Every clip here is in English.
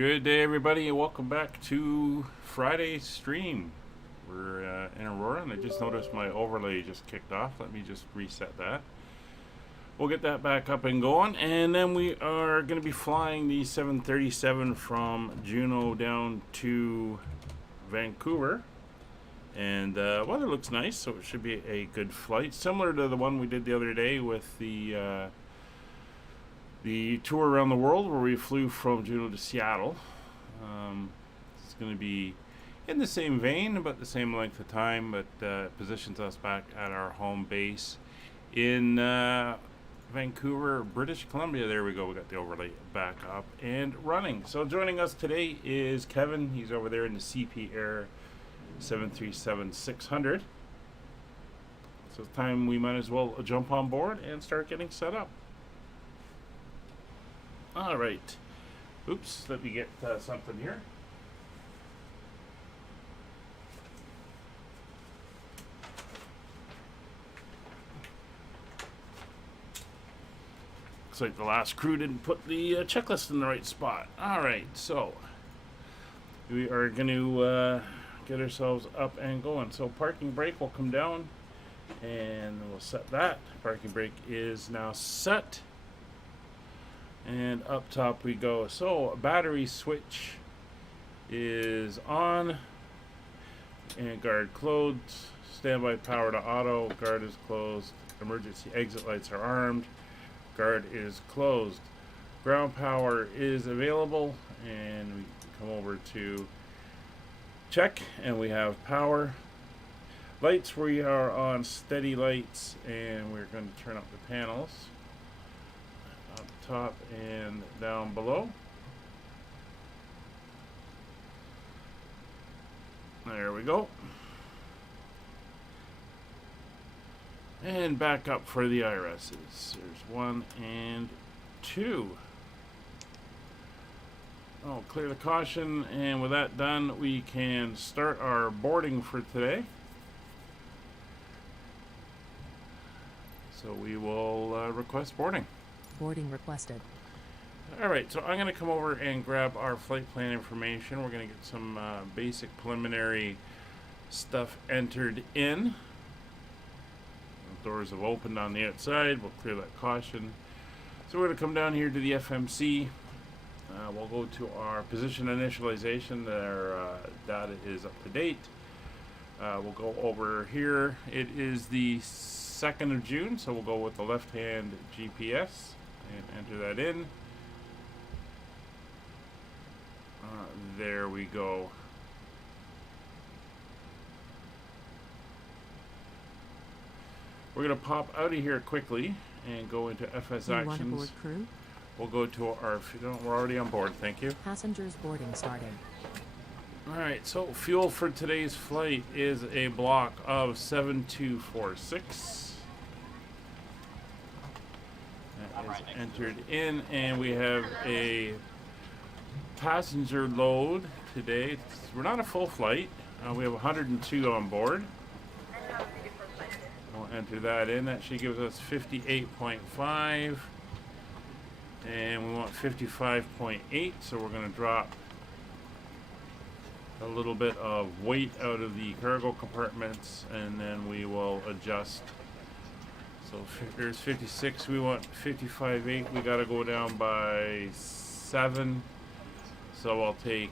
Good day, everybody, and welcome back to Friday's stream. We're in Aurora, and I just noticed my overlay just kicked off. Let me just reset that. We'll get that back up and going, and then we are going to be flying the 737 from Juneau down to Vancouver. And weather looks nice, so it should be a good flight, similar to the one we did the other day with the tour around the world, where we flew from Juneau to Seattle. It's going to be in the same vein, but the same length of time, but positions us back at our home base in Vancouver, British Columbia. There we go. We got the overlay back up and running. So joining us today is Kevin. He's over there in the CYVR 737-600. So it's time we might as well jump on board and start getting set up. All right. Oops, let me get something here. Looks like the last crew didn't put the checklist in the right spot. All right, so we are going to get ourselves up and going. So parking brake will come down, and we'll set that. Parking brake is now set. And up top we go. So battery switch is on, and guard closed. Standby power to auto. Guard is closed. Emergency exit lights are armed. Guard is closed. Ground power is available, and we come over to check, and we have power. Lights, we are on steady lights, and we're going to turn up the panels. Top and down below. There we go. And back up for the irises. There's 1 and 2. Oh, clear the caution, and with that done, we can start our boarding for today. So we will request boarding. Boarding requested. Alright, so I'm going to come over and grab our flight plan information. We're going to get some basic preliminary stuff entered in. The doors have opened on the outside. We'll clear that caution. So we're going to come down here to the FMC. We'll go to our position initialization. Our data is up to date. We'll go over here. It is the 2nd of June, so we'll go with the left-hand GPS. And enter that in. There we go. We're going to pop out of here quickly and go into FS You Actions. want to board crew? We'll go to our... No, we're already on board, thank you. Passengers boarding started. Alright, so fuel for today's flight is a block of 7246. Is entered in, and we have a passenger load today. We're not a full flight. We have 102 on board. We'll enter that in. That should give us 58.5, and we want 55.8, so we're going to drop a little bit of weight out of the cargo compartments, and then we will adjust. So there's 56, we want 55.8, we gotta go down by 7. So I'll take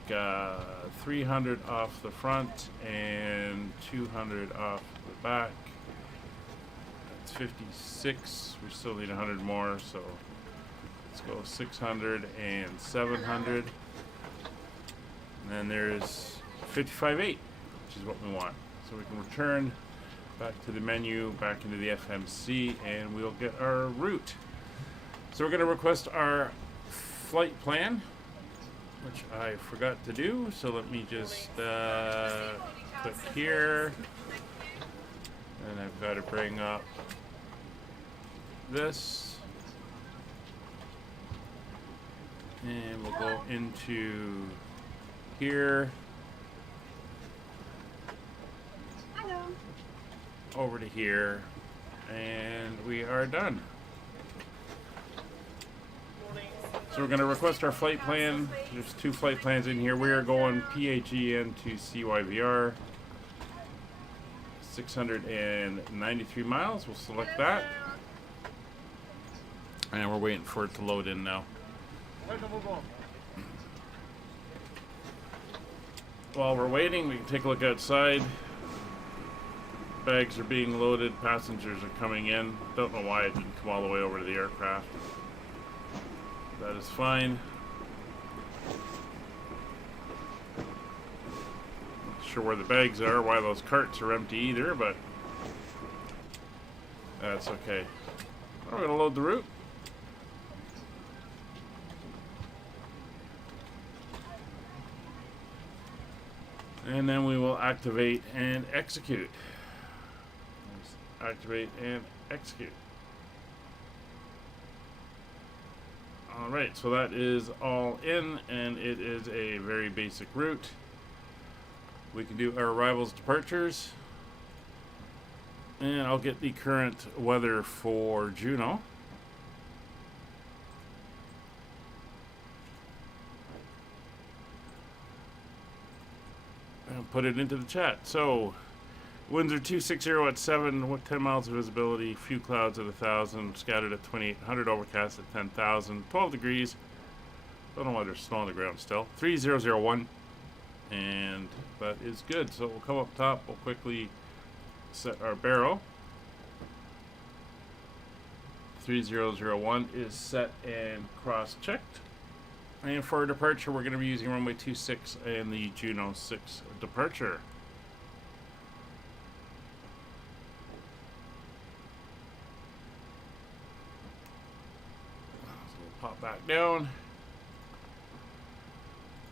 300 off the front and 200 off the back. That's 56, we still need 100 more, so let's go 600 and 700. And then there's 55.8, which is what we want. So we can return back to the menu, back into the FMC, and we'll get our route. So we're going to request our flight plan, which I forgot to do. So let me just click here, and I've got to bring up this, and we'll go into here. Over to here, and we are done. So So we're going to request our flight plan. There's 2 flight plans in here. We are going PAJN to CYVR. 693 miles. We'll select that. And we're waiting for it to load in now. While we're waiting, we can take a look outside. Bags are being loaded. Passengers are coming in. Don't know why it didn't come all the way over to the aircraft. That is fine. Not sure where the bags are, why those carts are empty either, but that's okay. We're going to load the route. And then we will activate and execute. Activate and execute. Alright, so that is all in, and it is a very basic route. We can do our arrivals, departures. And I'll get the current weather for Juneau. And put it into the chat. So, winds are 260 at 7, 10 miles of visibility, few clouds at 1,000, scattered at 2,800, overcast at 10,000, 12 degrees. Don't know why there's snow on the ground still. 3001, and that is good. So we'll come up top, we'll quickly set our barrel. 3001 is set and cross-checked. And for our departure, we're going to be using runway 26 and the Juneau 6 departure. Pop back down.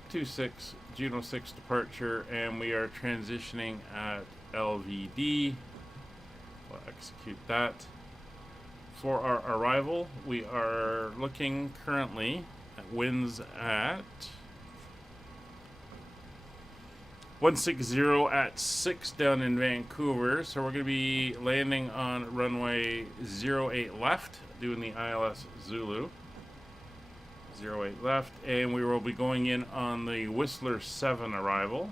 26 Juneau 6 departure, and we are transitioning at LVD. We'll execute that. For our arrival, we are looking currently at winds at 160 at 6 down in Vancouver. So we're going to be landing on runway 08 left, doing the ILS Zulu. 08 left, and we will be going in on the Whistler 7 arrival.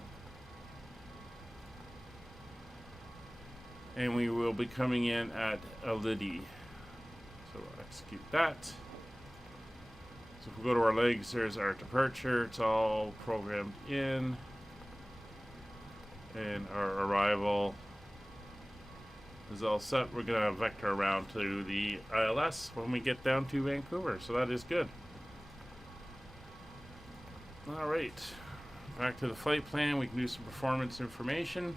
And we will be coming in at Alidi. So we'll execute that. So if we go to our legs, there's our departure. It's all programmed in. And our arrival is all set. We're going to vector around to the ILS when we get down to Vancouver. So that is good. Alright, back to the flight plan. We can do some performance information.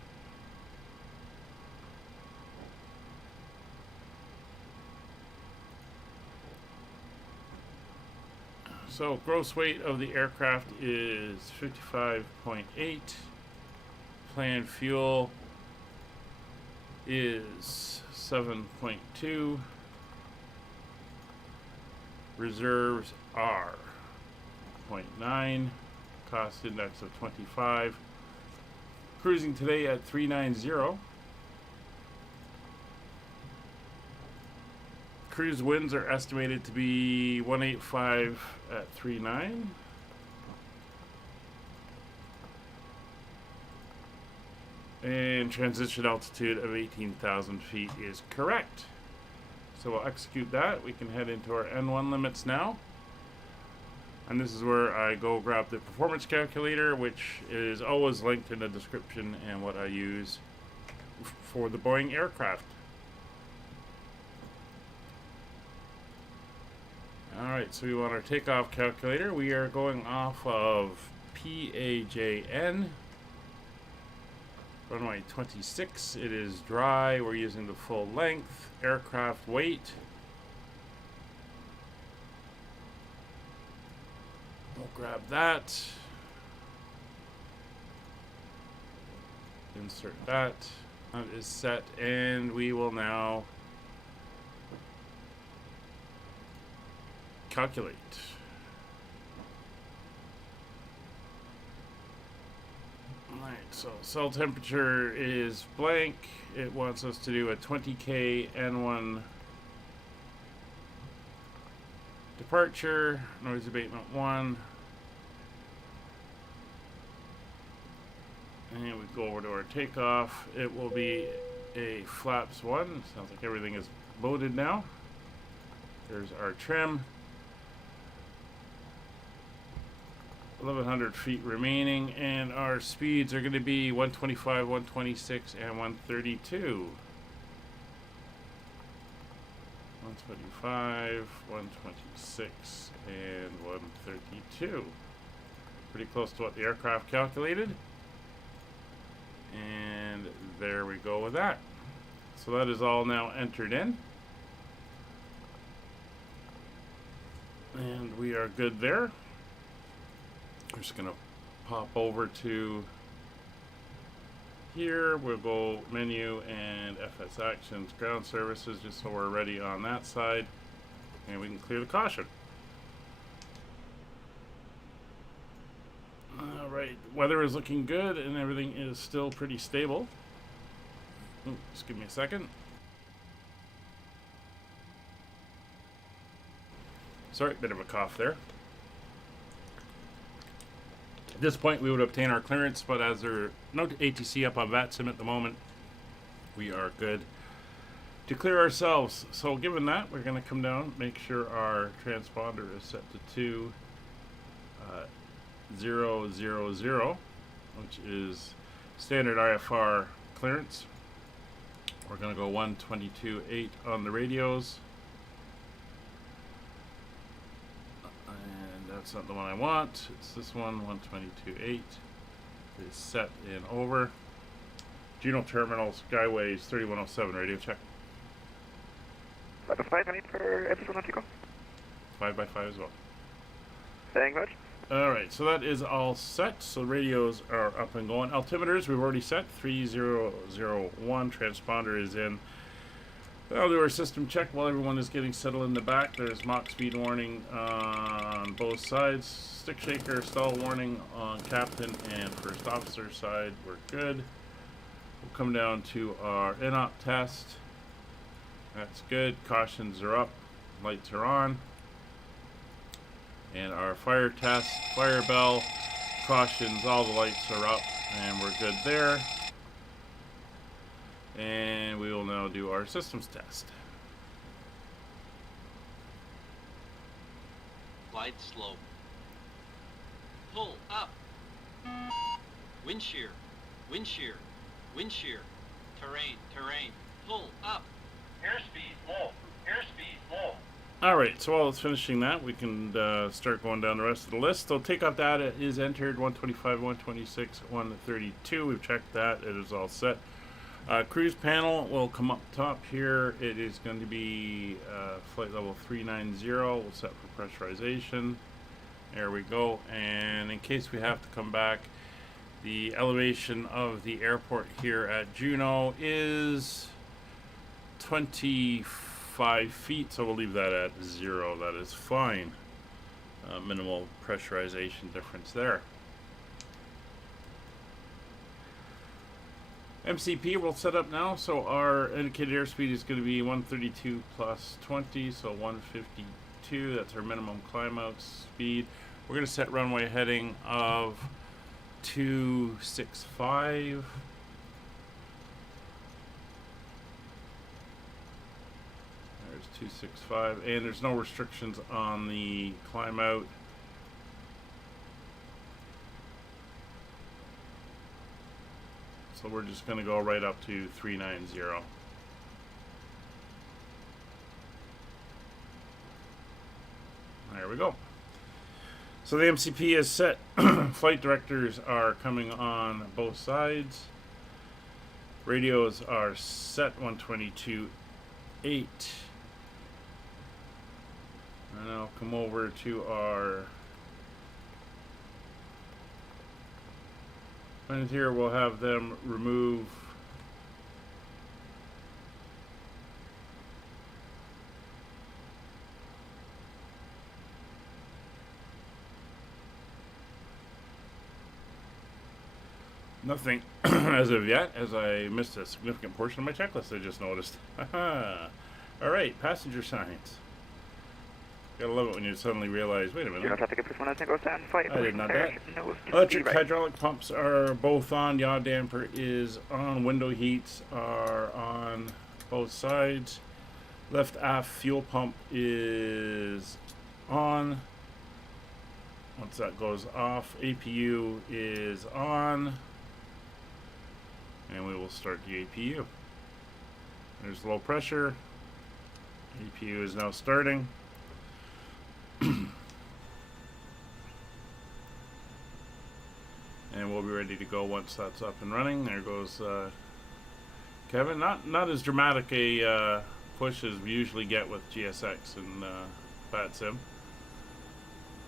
So, gross weight of the aircraft is 55.8. Planned fuel is 7.2. Reserves are 0.9, cost index of 25. Cruising today at 390. Cruise winds are estimated to be 185 at 39. And transition altitude of 18,000 feet is correct. So we'll execute that. We can head into our N1 limits now. And this is where I go grab the performance calculator, which is always linked in the description and what I use for the Boeing aircraft. Alright, so we want our takeoff calculator. We are going off of PAJN. Runway 26. It is dry. We're using the full length. Aircraft weight. We'll grab that. Insert that. That is set, and we will now calculate. Alright, so cell temperature is blank. It wants us to do a 20K N1 Departure, noise abatement 1. And we go over to our takeoff. It will be a flaps 1. Sounds like everything is loaded now. There's our trim. 1,100 feet remaining, and our speeds are going to be 125, 126, and 132. 125, 126, and 132. Pretty close to what the aircraft calculated. And there we go with that. So that is all now entered in. And we are good there. We're just going to pop over to here. We'll go menu and FS Actions, ground services, just so we're ready on that side. And we can clear the caution. Alright, weather is looking good and everything is still pretty stable. Ooh, just give me a second. Sorry, bit of a cough there. At this point, we would obtain our clearance, but as there's no ATC up on VATSIM at the moment, we are good to clear ourselves. So given that, we're going to come down, make sure our transponder is set to 000, which is standard IFR clearance. We're going to go 122.8 on the radios. And that's not the one I want. It's this one, 122.8. Is set in over. Juneau Terminals, Skyways 3107, radio check. 5x5, I need for episode on Chico. 5x5 as well. Thank you much. Alright, so that is all set. So radios are up and going. Altimeters, we've already set. 3001, transponder is in. I'll do our system check while everyone is getting settled in the back. There's Mach speed warning on both sides. Stick shaker, stall warning on captain and first officer side. We're good. We'll come down to our INOP test. That's good. Cautions are up. Lights are on. And our fire test, fire bell, cautions, all the lights are up, and we're good there. And we will now do our systems test. Glide slope. Pull up. Wind shear. Wind shear. Wind shear. Terrain. Terrain. Pull up. Airspeed low. Airspeed low. Alright, so while it's finishing that, we can start going down the rest of the list. So takeoff data is entered, 125, 126, 132. We've checked that. It is all set. Cruise panel will come up top here. It is going to be flight level 390. We'll set for pressurization. There we go. And in case we have to come back, the elevation of the airport here at Juneau is 25 feet, so we'll leave that at 0. That is fine. Minimal pressurization difference there. MCP will set up now, so our indicated airspeed is going to be 132 plus 20, so 152. That's our minimum climb out speed. We're going to set runway heading of 265. There's 265, and there's no restrictions on the climb out. So we're just going to go right up to 390. There we go. So the MCP is set. Flight directors are coming on both sides. Radios are set 122.8. And I'll come over to our and here we'll have them remove nothing as of yet, as I missed a significant portion of my checklist I just noticed. Alright, passenger signs. Gotta love it when you suddenly realize, wait a Juneau minute. traffic Empress 1 Tango stand 5. I did not Clear. that. Nose to Electric right. hydraulic pumps are both on. Yaw damper is on. Window heats are on both sides. Left aft fuel pump is on. Once that goes off, APU is on. And we will start the APU. There's low pressure. APU is now starting. And we'll be ready to go once that's up and running. There goes Kevin. Not as dramatic a push as we usually get with GSX and Fat Sim.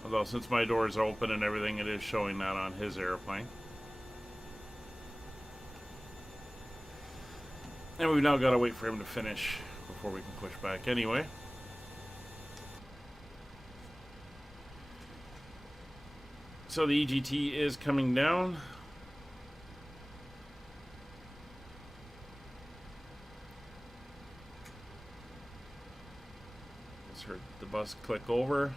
Although since my doors are open and everything, it is showing that on his airplane. And we've now got to wait for him to finish before we can push back anyway. So the EGT is coming down. Just heard the bus click over.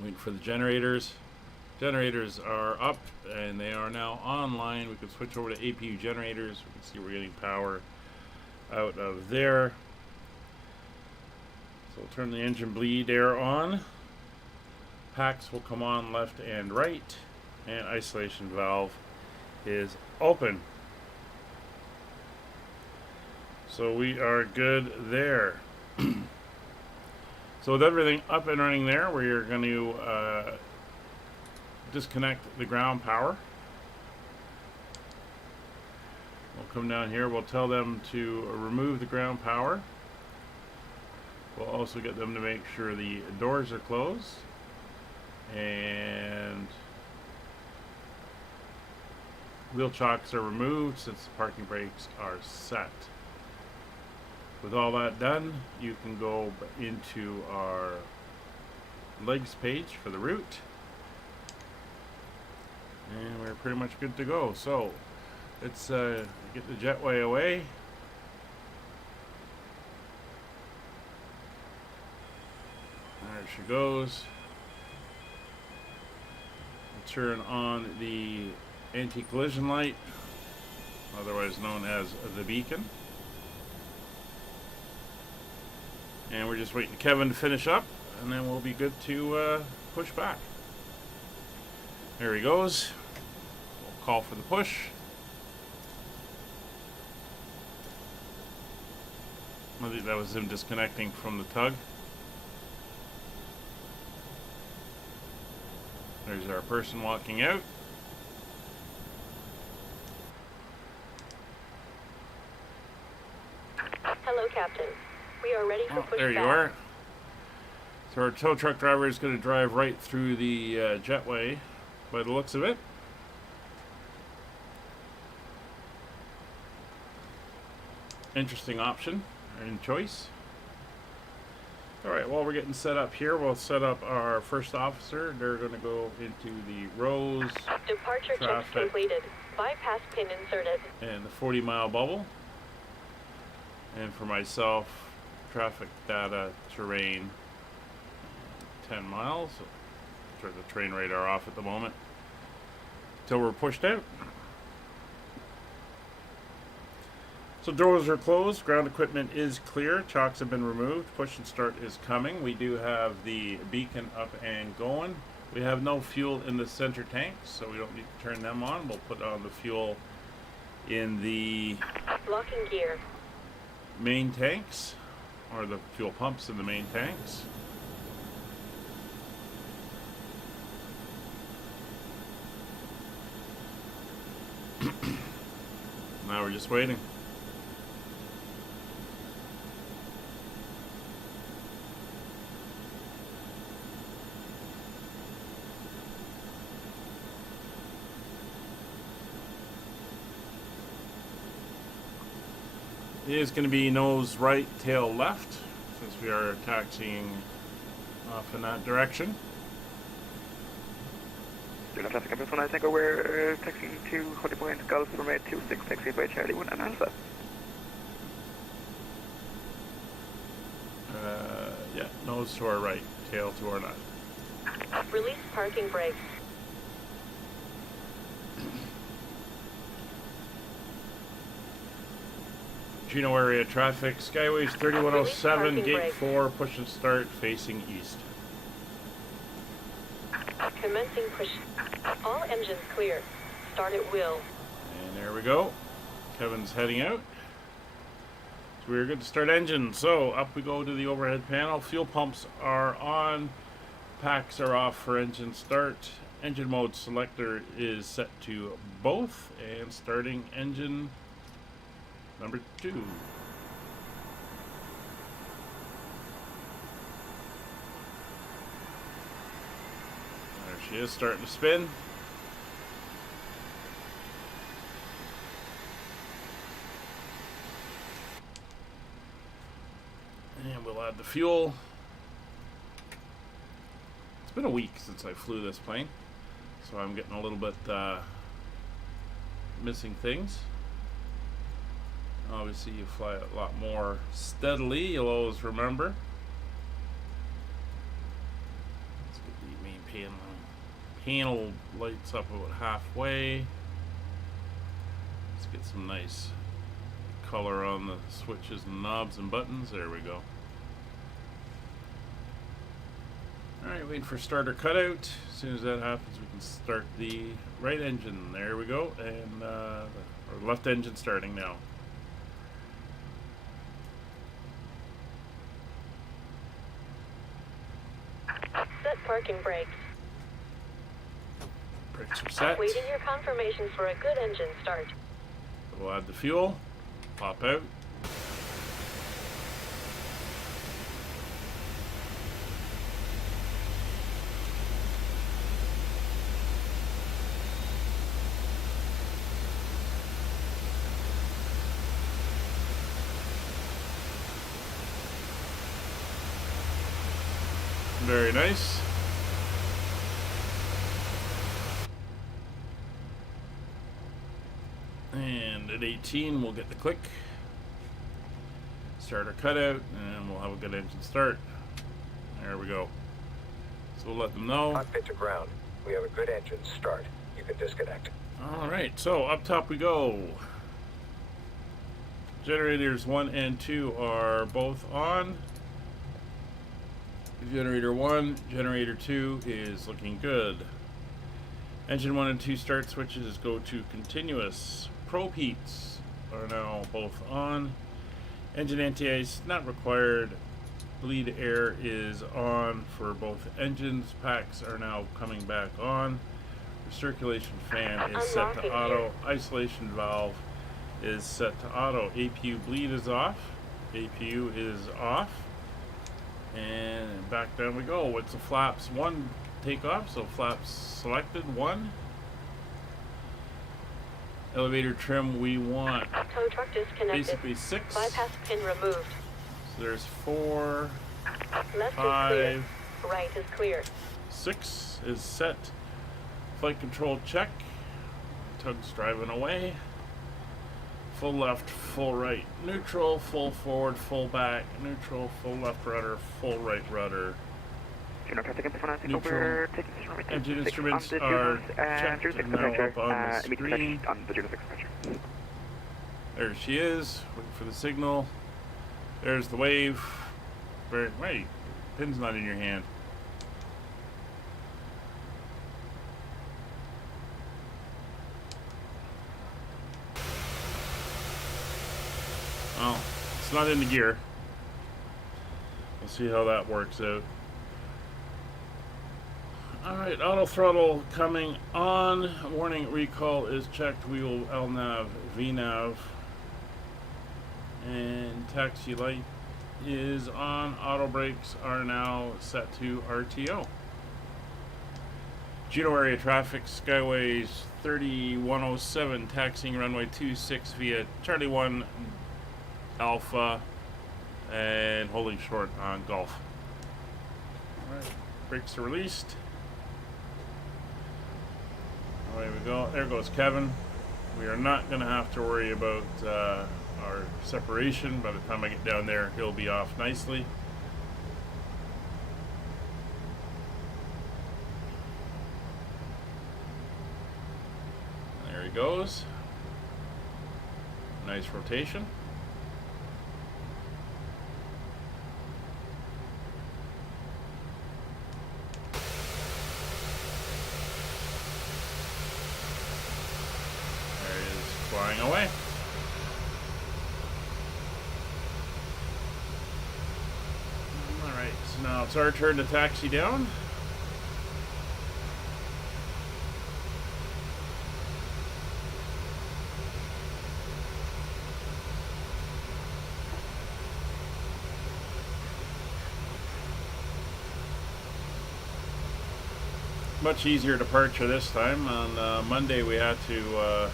Waiting for the generators. Generators are up and they are now online. We can switch over to APU generators. We can see we're getting power out of there. So we'll turn the engine bleed air on. Packs will come on left and right, and isolation valve is open. So we are good there. So with everything up and running there, we are going to disconnect the ground power. We'll come down here, we'll tell them to remove the ground power. We'll also get them to make sure the doors are closed. And wheel chocks are removed since the parking brakes are set. With all that done, you can go into our legs page for the route. And we're pretty much good to go. So let's get the jetway away. There she goes. Turn on the anti-collision light, otherwise known as the beacon. And we're just waiting for Kevin to finish up, and then we'll be good to push back. There he goes. We'll call for the push. I think that was him disconnecting from the tug. There's our person walking out. Hello, Captain. We are ready for pushback. There you are. So our tow truck driver is going to drive right through the jetway by the looks of it. Interesting option and choice. Alright, while we're getting set up here, we'll set up our first officer. They're going to go into the rows, Departure checks traffic, completed. Bypass pin inserted. and the 40-mile bubble. And for myself, traffic data, terrain, 10 miles. Turn the train radar off at the moment till we're pushed out. So doors are closed, ground equipment is clear, chocks have been removed, push and start is coming. We do have the beacon up and going. We have no fuel in the center tanks, so we don't need to turn them on. We'll put on the fuel in the Locking gear. main tanks, or the fuel pumps in the main tanks. Now we're just waiting. It is going to be nose right, tail left, since we are taxiing off in that direction. Juneau traffic Empress 1 Tango, we're taxiing to Honeycomb, Golf Romeo 26, taxi by Charlie 1 and Alpha. Yeah, nose to our right, tail to our left. Release parking brakes. Juneau area traffic, Skyways 3107, Release gate parking 4, push and start, facing east. Commencing push. All engines clear. Start at will. And there we go. Kevin's heading out. So we're good to start engine. So up we go to the overhead panel. Fuel pumps are on. Packs are off for engine start. Engine mode selector is set to both. And starting engine number 2. There she is, starting to spin. And we'll add the fuel. It's been a week since I flew this plane, so I'm getting a little bit missing things. Obviously, you fly a lot more steadily, you'll always remember. Let's get the main panel lights up about halfway. Let's get some nice color on the switches and knobs and buttons. There we go. Alright, waiting for starter cutout. As soon as that happens, we can start the right engine. There we go. And our left engine starting now. Set parking brakes. Brakes are set. Waiting your confirmation for a good engine start. We'll add the fuel. Pop out. Very nice. And at 18, we'll get the click. Starter cutout, and we'll have a good engine start. There we go. So we'll let them know. Cockpit to ground. We have a good engine start. You can disconnect. Alright, so up top we go. Generators 1 and 2 are both on. Generator 1, generator 2 is looking good. Engine 1 and 2 start switches go to continuous. Probe heats are now both on. Engine anti-ice not required. Bleed air is on for both engines. Packs are now coming back on. Recirculation fan is set to auto. Isolation valve is set to auto. APU bleed is off. APU is off. And back down we go. It's the flaps 1 takeoff, so flaps selected 1. Elevator trim we want Tow truck disconnected. basically 6. Bypass pin removed. So there's 4, Left 5, is clear. Right is clear. 6 is set. Flight control check. Tug's driving away. Full left, full right. Neutral, full forward, full back. Neutral, full left rudder, full right rudder. Juneau traffic in P737, I think Neutral. we're taking position number Engine 26 instruments on the are Juneau, checked Juneau 6 and now departure, up on the immediate screen. detection on the Juneau 6 departure. There she is, waiting for the signal. There's the wave. Wait, pin's not in your hand. Well, it's not in the gear. We'll see how that works out. Alright, auto throttle coming on. Warning recall is checked. We will LNAV, VNAV. And taxi light is on. Auto brakes are now set to RTO. Juneau area traffic, Skyways 3107, taxiing runway 26 via Charlie 1 Alpha, and holding short on Golf. Alright, brakes are released. Away we go. There goes Kevin. We are not going to have to worry about our separation. By the time I get down there, he'll be off nicely. he goes. Nice rotation. There he is, flying away. Alright, so now it's our turn to taxi down. Much easier departure this time. On Monday we had to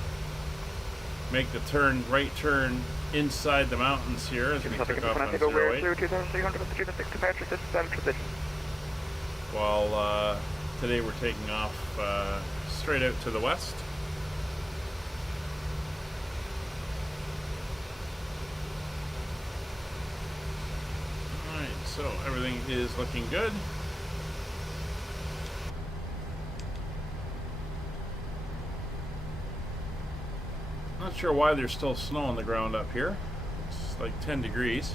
make the right turn inside the mountains here as we took off on 08. Through 2300 with the Juneau 6 departure, this is transition. While today we're taking off straight out to the west. Alright, so everything is looking good. Not sure why there's still snow on the ground up here. It's like 10 degrees.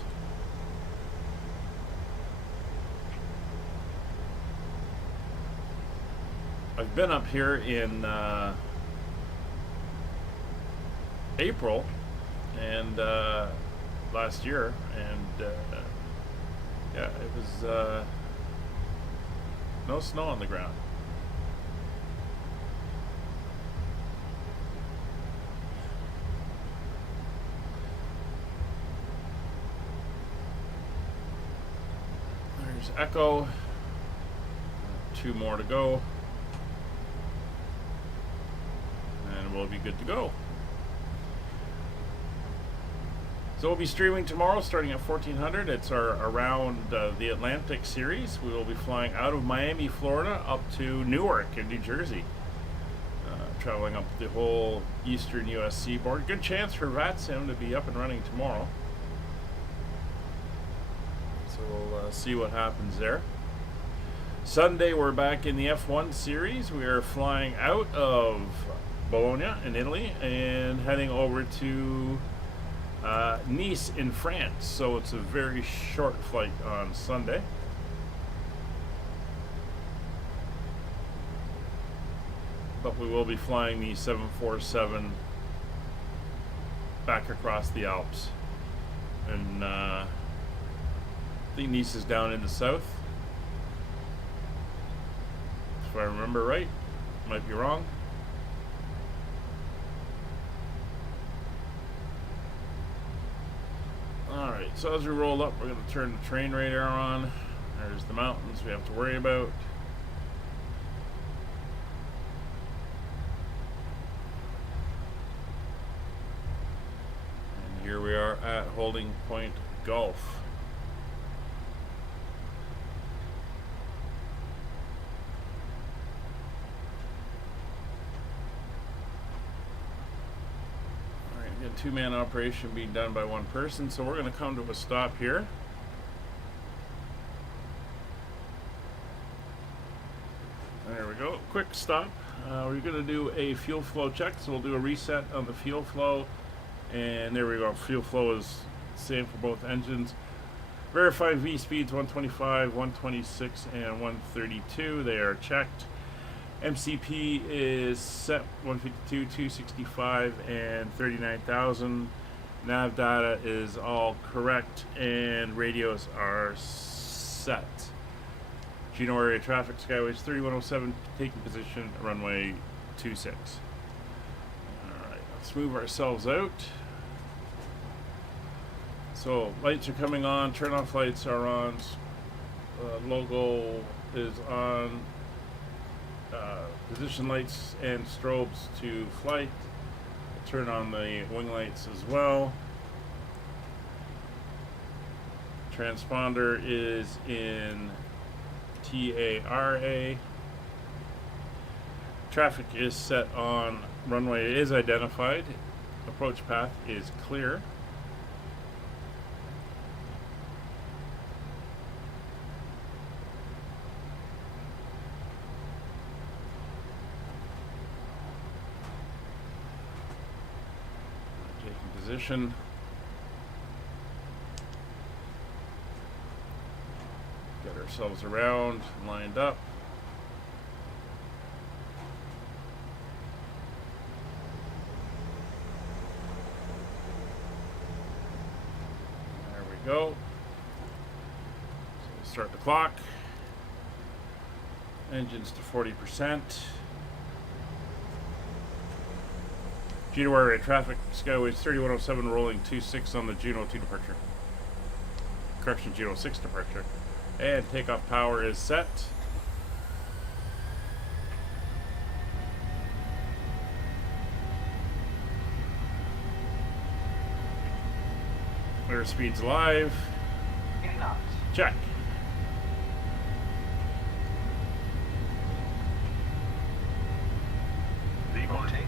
I've been up here in April and last year, and yeah, it was no snow on the ground. There's Echo. 2 more to go. And we'll be good to go. So we'll be streaming tomorrow starting at 1400. It's our Around the Atlantic series. We will be flying out of Miami, Florida up to Newark in New Jersey. Traveling up the whole eastern US seaboard. Good chance for VATSIM to be up and running tomorrow. So we'll see what happens there. Sunday we're back in the F1 series. We are flying out of Bologna in Italy and heading over to Nice in France. So it's a very short flight on Sunday. But we will be flying the 747 back across the Alps. And I think Nice is down in the south, if I remember right. Might be wrong. Alright, so as we roll up, we're going to turn the train radar on. There's the mountains we have to worry about. And here we are at Holding Point Gulf. A 2-man operation being done by 1 person, so we're going to come to a stop here. There we go, quick stop. We're going to do a fuel flow check, so we'll do a reset on the fuel flow, and there we go. Fuel flow is the same for both engines. Verify V speeds 125, 126, and 132. They are checked. MCP is set 152, 265, and 39,000. Nav data is all correct, and radios are set. Juneau area traffic, Skyways 3107, taking position, runway 26. Alright, let's move ourselves out. So, lights are coming on, turn off lights are on, logo is on. Position lights and strobes to flight. Turn on the wing lights as well. Transponder is in TARA. Traffic is set on runway is identified. Approach path is clear. position. Get ourselves around, lined up. There we go. So we'll start the clock. Engines to 40%. Juneau area traffic, Skyways 3107 rolling 26 on the Juneau 2 departure. Correction, Juneau 6 departure. And takeoff power is set. Airspeed's live. Check. Rotate.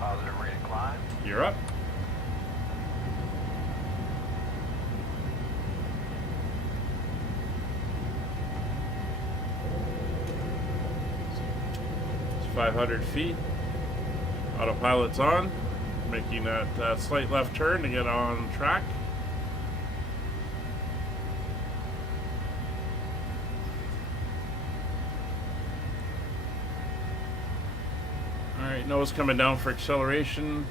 Positive rate of climb. You're up. It's 500 feet. Autopilot's on, making that slight left turn to get on track. Alright, nose coming down for acceleration.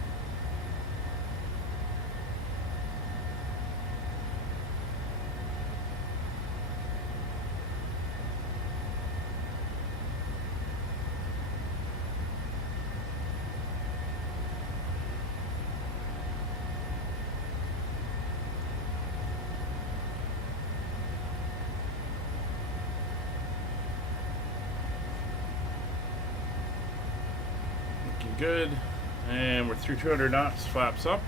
Good, and we're through 200 knots, flaps up.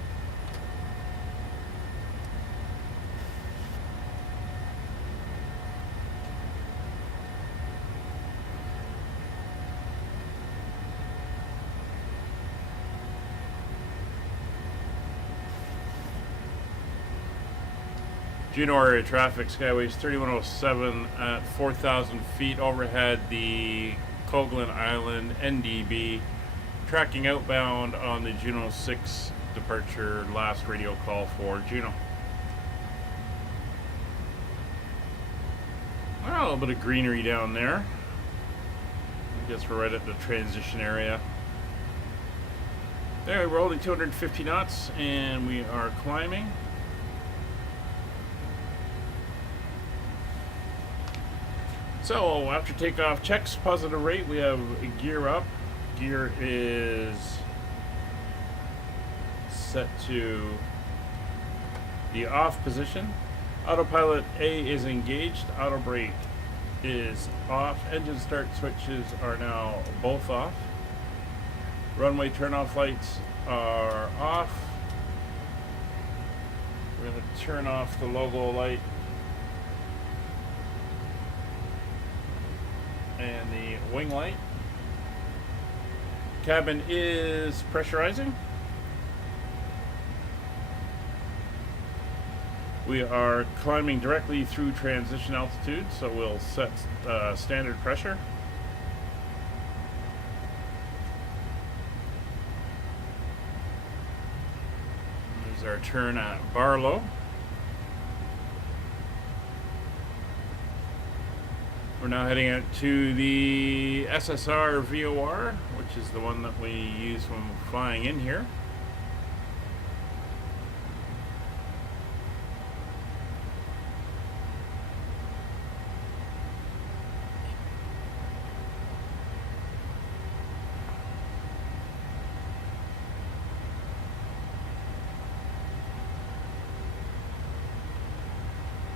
Juneau area traffic, Skyways 3107 at 4,000 feet overhead, the Coghlan Island NDB. Tracking outbound on the Juneau 6 departure, last radio call for Juneau. Well, a little bit of greenery down there. I guess we're right at the transition area. There, we're holding 250 knots and we are climbing. So, after takeoff checks, positive rate, we have gear up. Gear is set to the off position. Autopilot A is engaged. Auto brake is off. Engine start switches are now both off. Runway turn-off lights are off. We're going to turn off the logo light and the wing light. Cabin is pressurizing. We are climbing directly through transition altitude, so we'll set standard pressure. There's our turn at Barlow. We're now heading out to the SSR VOR, which is the one that we use when flying in here.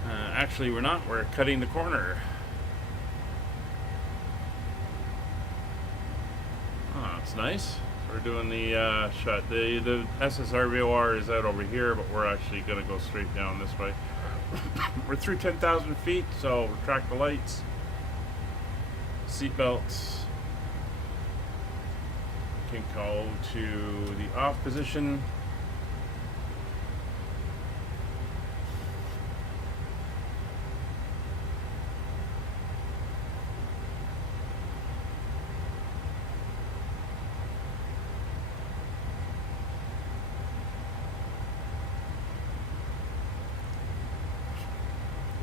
Actually, we're not. We're cutting the corner. That's nice. We're doing the shot. The SSR VOR is out over here, but we're actually going to go straight down this way. We're through 10,000 feet, so retract the lights, seat belts. Can go to the off position.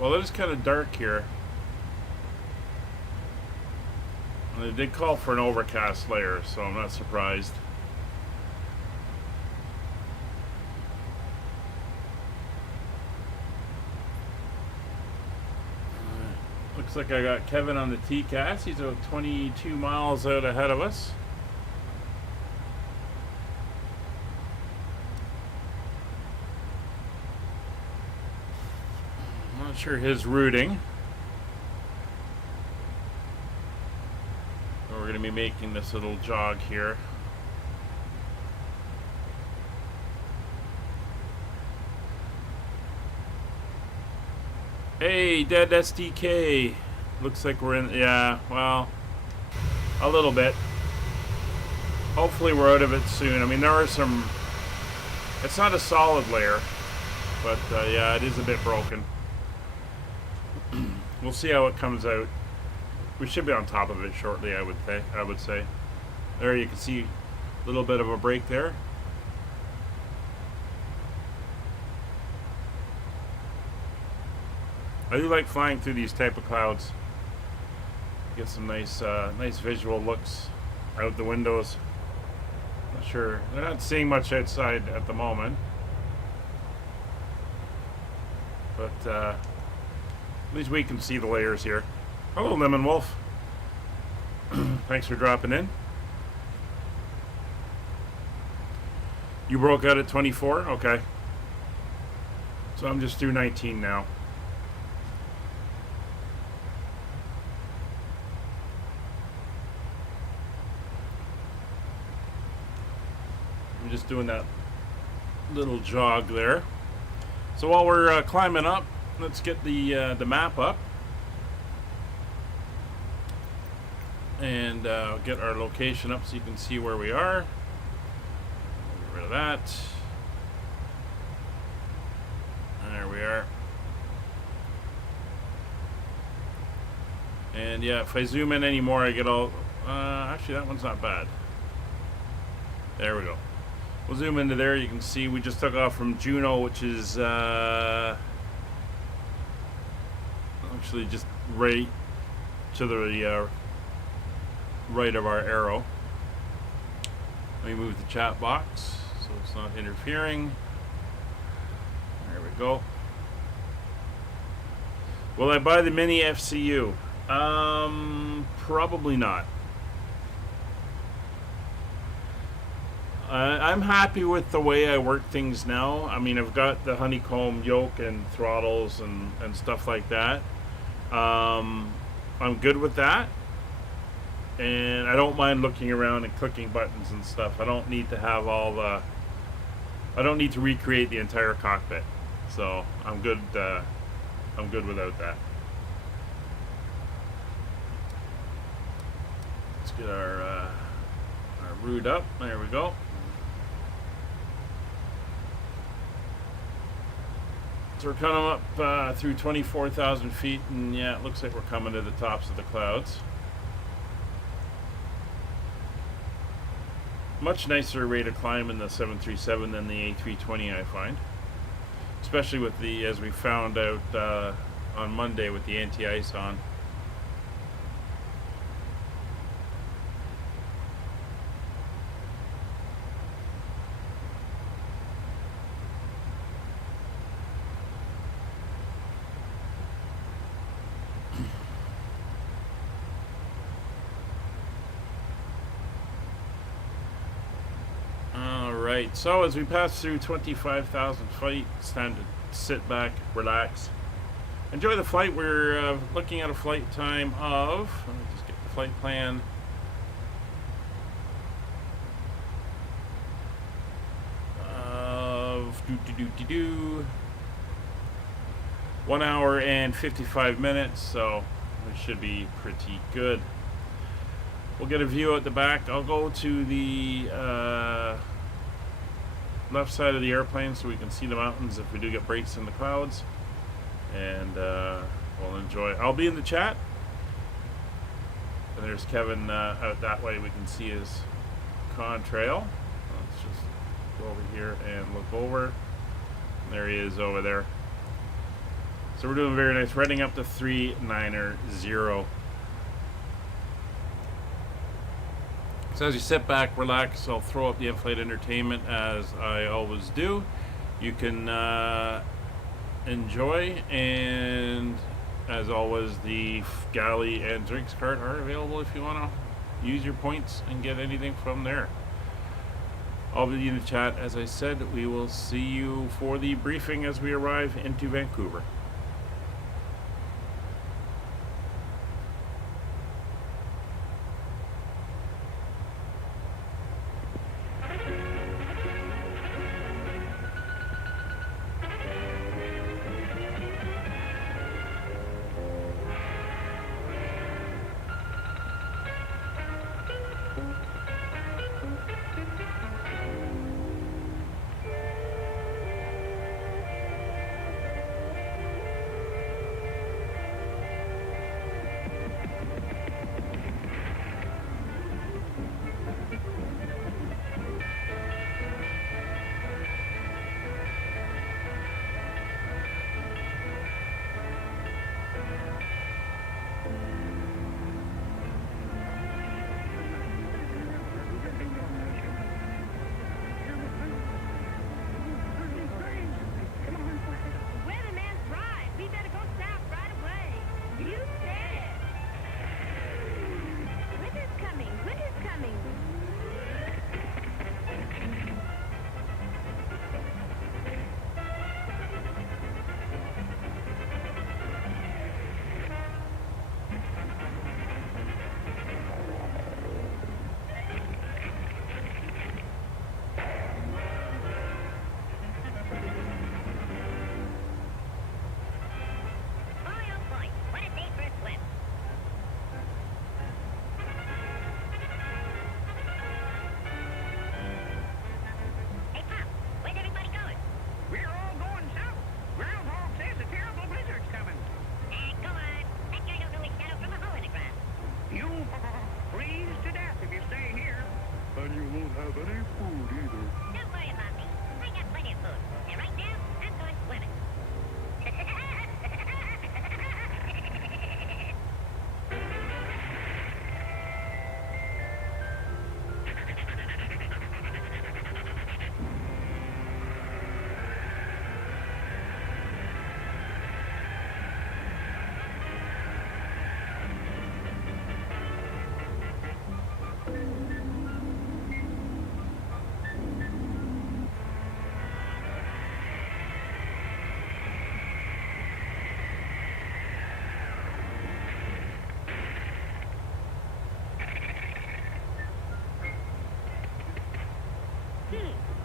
Well, it is kind of dark here. And they did call for an overcast layer, so I'm not surprised. Looks like I got Kevin on the TCAS. He's about 22 miles out ahead of us. I'm not sure his routing. We're going to be making this little jog here. Hey, Dead SDK. Looks like we're in, yeah, well, a little bit. Hopefully we're out of it soon. I mean, there are some, it's not a solid layer, but yeah, it is a bit broken. We'll see how it comes out. We should be on top of it shortly, I would say. There you can see a little bit of a break there. I do like flying through these type of clouds. Get some nice nice visual looks out the windows. Not sure, they're not seeing much outside at the moment, but at least we can see the layers here. Hello, Lemon Wolf. Thanks for dropping in. You broke out at 24? Okay. So I'm just through 19 now. I'm just doing that little jog there. So while we're climbing up, let's get the map up and get our location up so you can see where we are. Get rid of that. There we are. And yeah, if I zoom in anymore, I get all. Actually, that one's not bad. There we go. We'll zoom into there. You can see we just took off from Juneau, which is actually just right to the right of our arrow. Let me move the chat box so it's not interfering. There we go. Will I buy the mini FCU? Probably not. I'm happy with the way I work things now. I mean, I've got the Honeycomb yoke and throttles and stuff like that. I'm good with that. And I don't mind looking around and clicking buttons and stuff. I don't need to have all the... I don't need to recreate the entire cockpit. So I'm good without that. Let's get our route up. There we go. So we're coming up through 24,000 feet, and yeah, it looks like we're coming to the tops of the clouds. Much nicer rate of climb in the 737 than the A320, I find. Especially with the, as we found out on Monday, with the anti-ice on. So as we pass through 25,000 feet, it's time to sit back, relax, enjoy the flight. We're looking at a flight time of, let me just get the flight plan. Of 1 hour and 55 minutes, so we should be pretty good. We'll get a view at the back. I'll go to the left side of the airplane so we can see the mountains if we do get breaks in the clouds, and we'll enjoy. I'll be in the chat, and there's Kevin out that way. We can see his contrail. Let's just go over here and look over. There he is over there. So So we're doing very nice. Reading up to 390. So as you sit back, relax, I'll throw up the in-flight entertainment as I always do. You can enjoy, and as always, the galley and drinks cart are available if you want to use your points and get anything from there. I'll be in the chat. As I said, we will see you for the briefing as we arrive into Vancouver.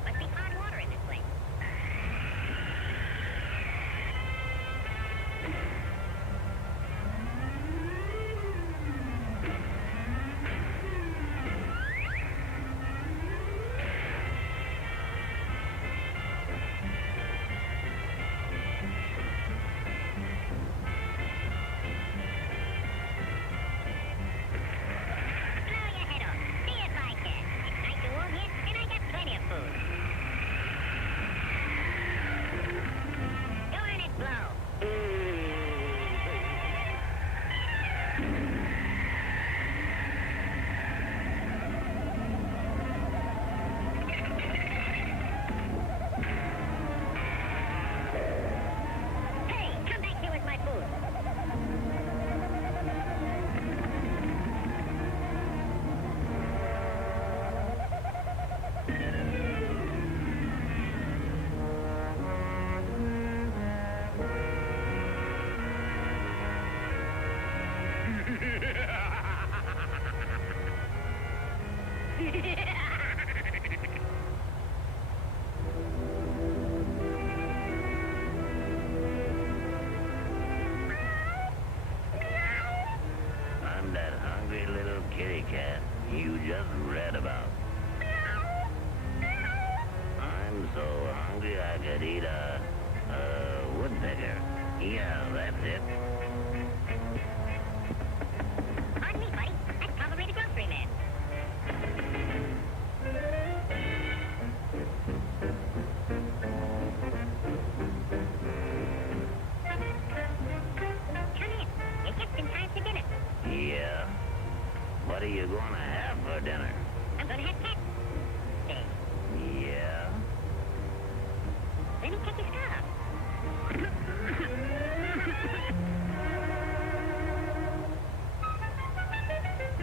Must be hot water in this place. I'm that hungry little kitty cat you just read about. I'm so hungry I could eat a woodpecker. Yeah, that's it. Pardon me, buddy. That's probably the grocery man. you gonna have for dinner? I'm gonna have pets. Say, Yeah? let me check your scarf.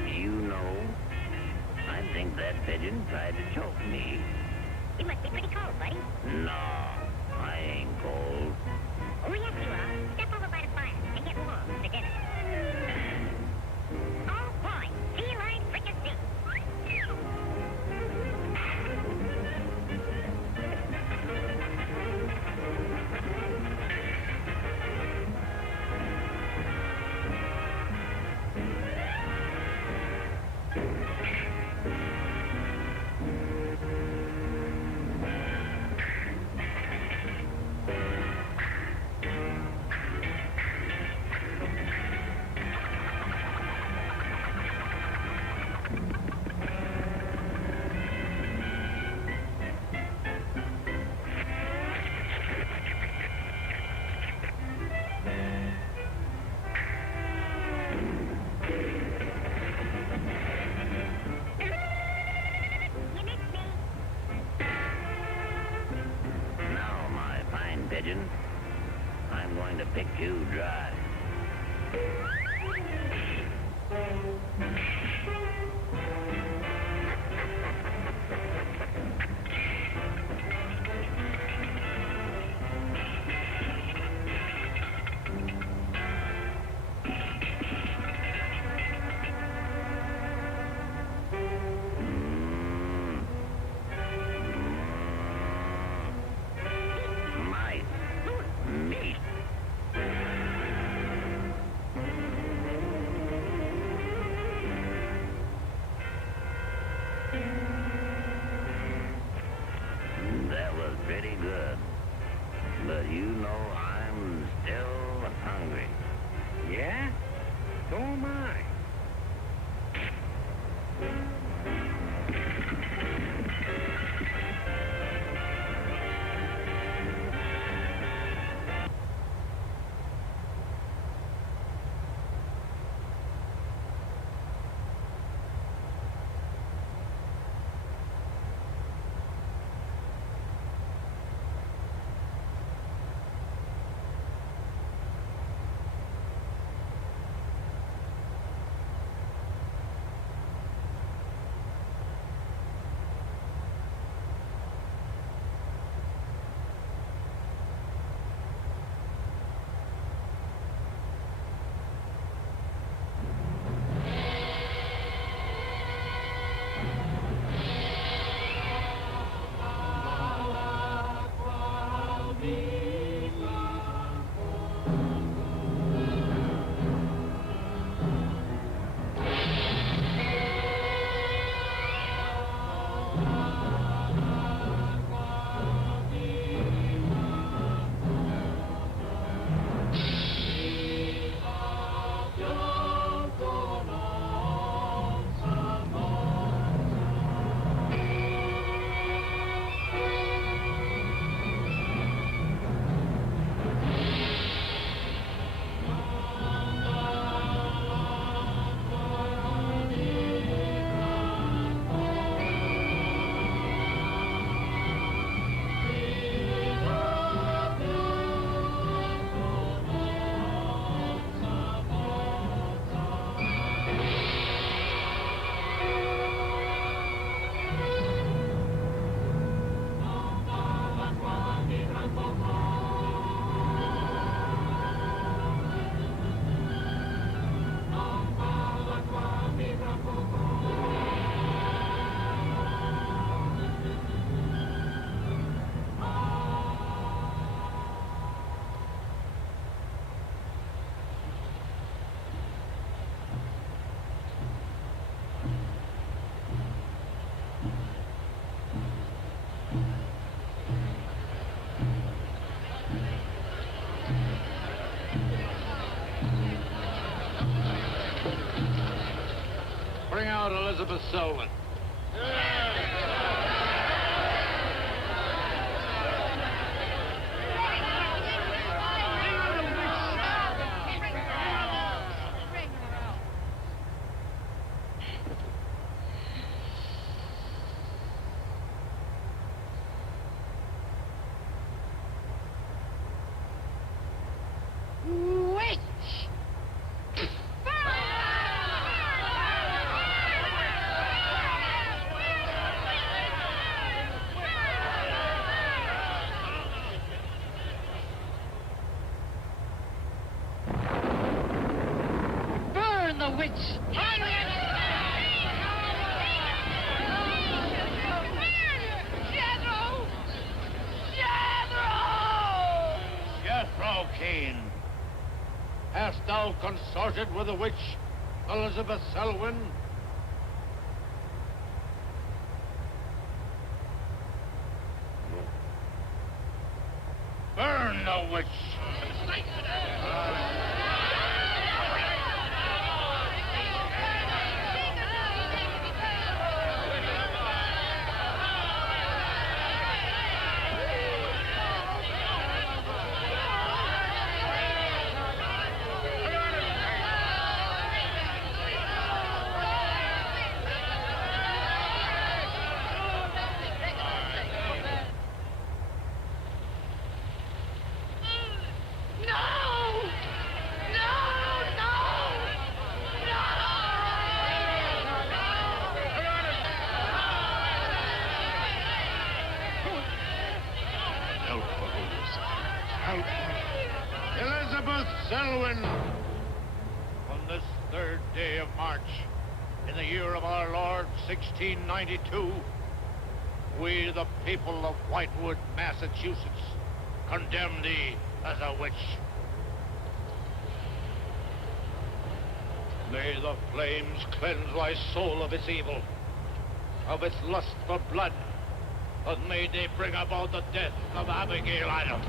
You know, I think that pigeon tried to choke me. You must be pretty cold, buddy. No, I ain't cold. Oh, yes, you are. Step over by the fire and get warm for dinner. Oh, boy. Feline fricassee. You missed me. Now, my fine pigeon, I'm going to pick you dry. Mice. Meat. That was pretty good. But you know I'm still hungry. Yeah? So am I. Bring out Elizabeth Selwyn. witch! Jethro Kane, hast thou consorted with the witch Elizabeth Selwyn? Burn the witch! Elizabeth Selwyn, on this 3rd day of March, in the year of our Lord 1692, we, the people of Whitewood, Massachusetts, condemn thee as a witch. May the flames cleanse thy soul of its evil, of its lust for blood, and may they bring about the death of Abigail Adams.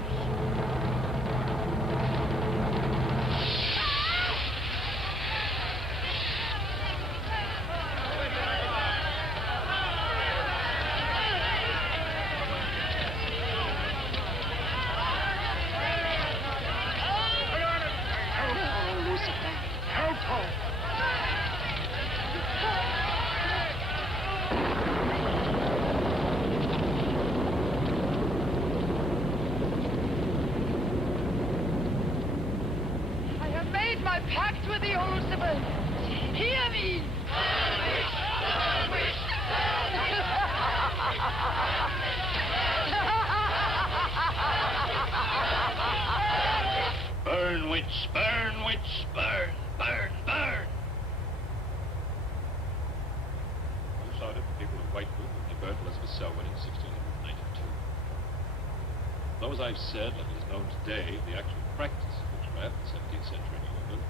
As I've said, and is known today, the actual practice of witchcraft in 17th century New England,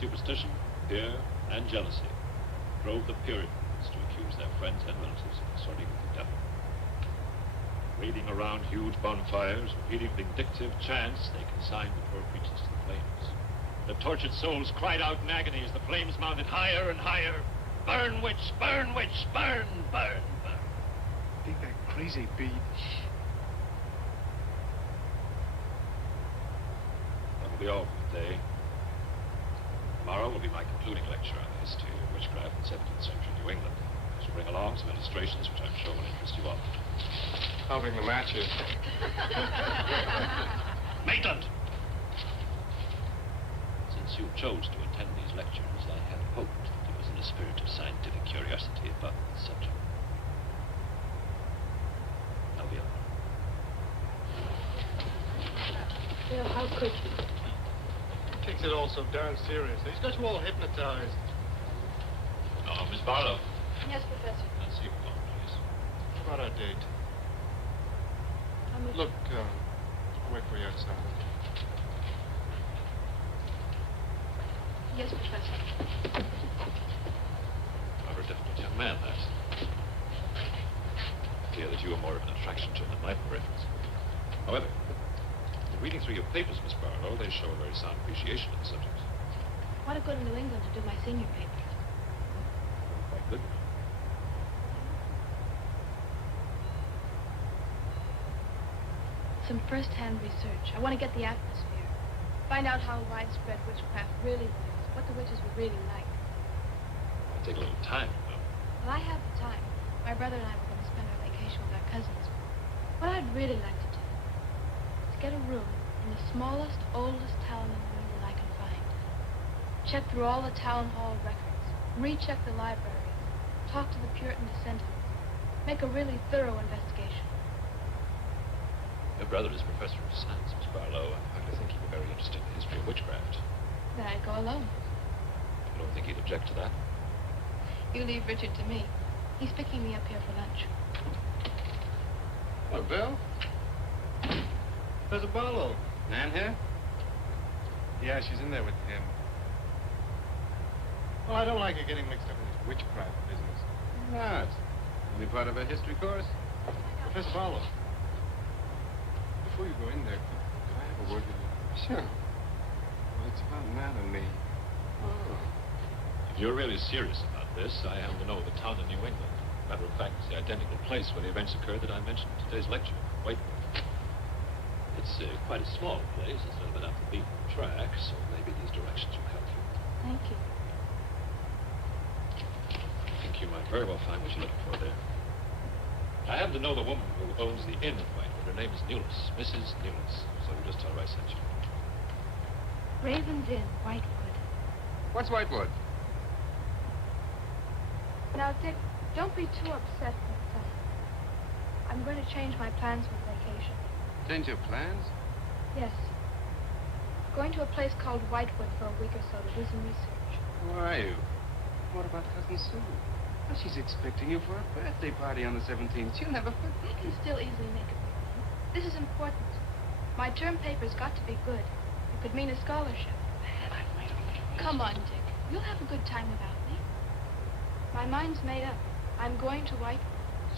superstition, fear, and jealousy drove the Puritans to accuse their friends and relatives of consorting with the devil. Waving around huge bonfires, repeating vindictive chants, they consigned the poor creatures to the flames. The tortured souls cried out in agony as the flames mounted higher and higher. Burn, witch! Burn, witch! Burn, burn, burn! I think that crazy beat. Be all for the day. Tomorrow will be my concluding lecture on the history of witchcraft in 17th century New England. I shall bring along some illustrations which I'm sure will interest you all. I'll bring the matches. Maitland! Since you chose to attend these lectures, I had hoped that it was in a spirit of scientific curiosity about the subject. Now be on. Bill, how could you? Takes it all so darn seriously. He's got you all hypnotized. Oh, Miss Barlow. Yes, Professor. Let's see you along, please. What about our date? Look, I'll wait for you outside. Yes, Professor. Rather a difficult young man, that. I fear that you are more of an attraction to him than my peripherals. However, reading through your papers, Miss Barlow, they show a very sound appreciation of the subject. I want to go to New England to do my senior paper. Quite good. Some first-hand research. I want to get the atmosphere. Find out how widespread witchcraft really was. What the witches were really like. It'll take a little time, you know. Well, I have the time. My brother and I were going to spend our vacation with our cousins. What I'd really like to do is get a room in the smallest, oldest town in New England I can find. Check through all the town hall records. Recheck the libraries. Talk to the Puritan descendants. Make a really thorough investigation. Your brother is professor of science, Miss Barlow. I think he'd be very interested in the history of witchcraft. Then I'd go alone. You don't think he'd object to that. You leave Richard to me. He's picking me up here for lunch. Hello, Bill. There's a Barlow. Nan here? Yeah, she's in there with him. Well, I don't like her getting mixed up in this witchcraft business. Not. Only part of a history course? Professor Barlow, before you go in there, could I have a word with you? Sure. Well, it's about Nan and me. Oh. If you're really serious about this, I happen to know the town in New England. Matter of fact, it's the identical place where the events occurred that I mentioned in today's lecture, Whitewood. It's quite a small place. It's a little bit off the beaten track, so maybe these directions will help you. Thank you. I think you might very well find what you're looking for there. I happen to know the woman who owns the inn at Whitewood. Her name is Newless, Mrs. Newless. So you just tell her I sent you. Raven's Inn, Whitewood. What's Whitewood? Now, Dick, don't be too upset, but I'm going to change my plans for vacation. Change your plans? Yes. Going to a place called Whitewood for a week or so to do some research. Who are you? What about Cousin Sue? Well, she's expecting you for a birthday party on the 17th. She'll never forget. I can still easily make it work. This is important. My term paper's got to be good. It could mean a scholarship. Man, I've made all the Come on, Dick. You'll have a good time without me. My mind's made up. I'm going to Whitewood.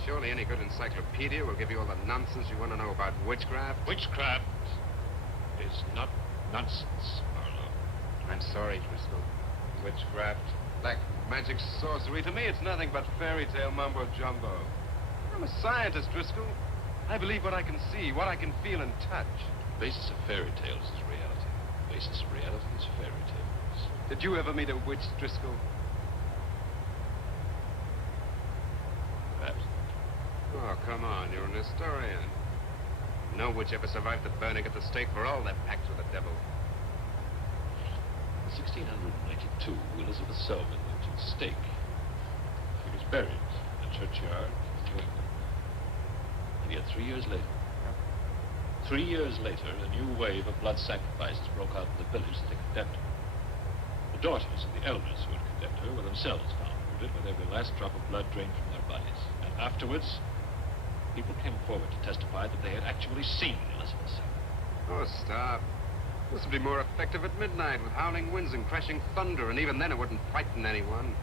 Surely any good encyclopedia will give you all the nonsense you want to know about witchcraft. Witchcraft is not nonsense, Barlow. I'm sorry, Driscoll. Witchcraft, black magic, sorcery. To me, it's nothing but fairy tale mumbo-jumbo. I'm a scientist, Driscoll. I believe what I can see, what I can feel and touch. The basis of fairy tales is reality. The basis of reality is fairy tales. Did you ever meet a witch, Driscoll? Perhaps. Oh, come on, you're an historian. No witch ever survived the burning at the stake for all their pacts with the devil. In 1692, Elizabeth Selwyn went to the stake. She was buried in a churchyard in New England. And yet 3 years later, 3 years later, a new wave of blood sacrifices broke out in the village that had condemned her. The daughters of the elders who had condemned her were themselves found wounded with every last drop of blood drained from their bodies. And afterwards, people came forward to testify that they had actually seen Elizabeth Selwyn. Oh, stop. This would be more effective at midnight with howling winds and crashing thunder, and even then it wouldn't frighten anyone.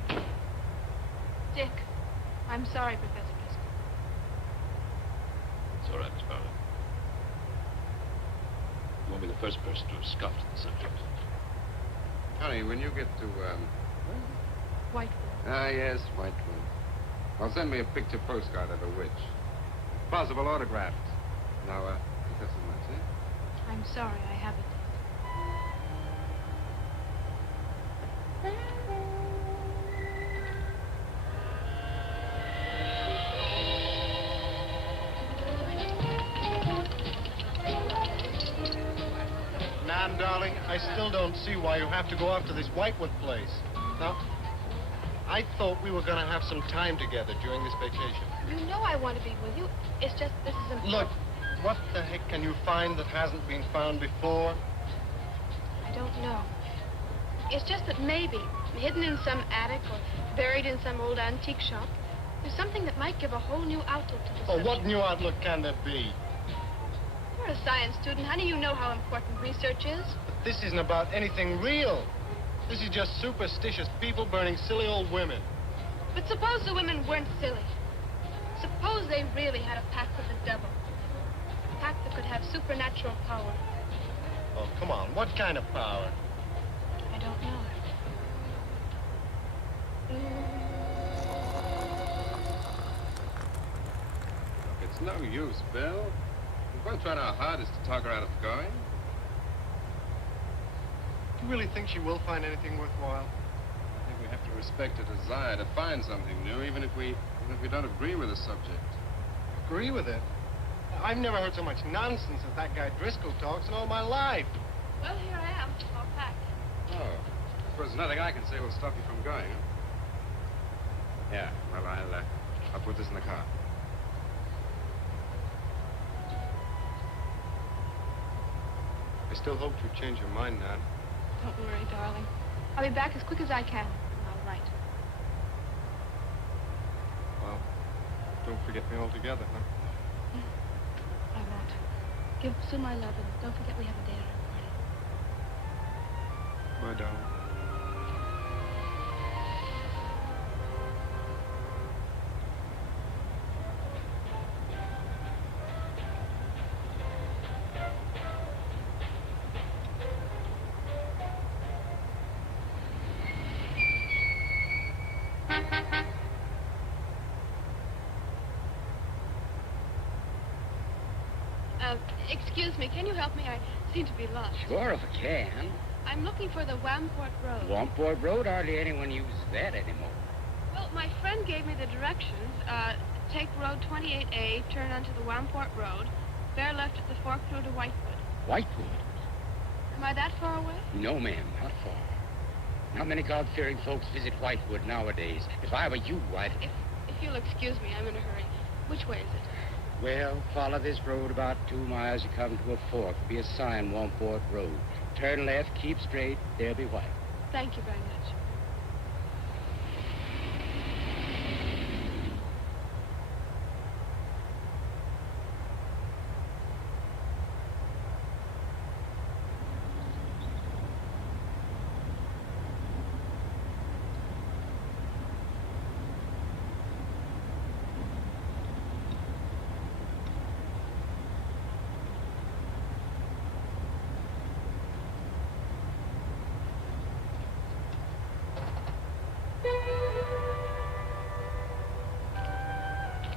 Dick, I'm sorry, Professor Driscoll. It's all right, Miss Barlow. You won't be the first person to have scoffed at the subject. Honey, when you get to, Whitewood. Ah, yes, Whitewood. Well, send me a picture postcard of a witch. Possible autographed. Now, that's so much, eh? I'm sorry, I haven't. Nan, darling, I still don't see why you have to go off to this Whitewood place. Now, I thought we were going to have some time together during this vacation. You know I want to be with you. It's just this is important. Look, what the heck can you find that hasn't been found before? I don't know. It's just that maybe, hidden in some attic or buried in some old antique shop, there's something that might give a whole new outlook to the subject. What new outlook can there be? You're a science student, honey. You know how important research is. But this isn't about anything real. This is just superstitious people burning silly old women. But suppose the women weren't silly. Suppose they really had a pact with the devil. A pact that could have supernatural power. Oh, come on. What kind of power? I don't know. It's no use, Bill. We're both trying our hardest to talk her out of going. Do you really think she will find anything worthwhile? I think we have to respect her desire to find something new, even if we don't agree with the subject. Agree with it? I've never heard so much nonsense as that guy Driscoll talks in all my life. Well, here I am, all packed. Oh, I suppose nothing I can say will stop you from going, huh? Yeah, well, I'll put this in the car. I still hope you'd change your mind, Nan. Don't worry, darling. I'll be back as quick as I can. I'll write. Well, don't forget me altogether, huh? I won't. Give Sue my love, and don't forget we have a day at her party. Bye, darling. Excuse me, can you help me? I seem to be lost. Sure, if I can. I'm looking for the Wamport Road. Wamport Road, hardly anyone uses that anymore. Well, my friend gave me the directions. Take Road 28A, turn onto the Wamport Road, bear left at the fork road to Whitewood. Whitewood? Am I that far away? No, ma'am, not far. Not many God-fearing folks visit Whitewood nowadays. If I were you, I'd... If you'll excuse me, I'm in a hurry. Which way is it? Well, follow this road about 2 miles. You come to a fork. There'll be a sign, Wamport Road. Turn left, keep straight. There'll be white. Thank you very much.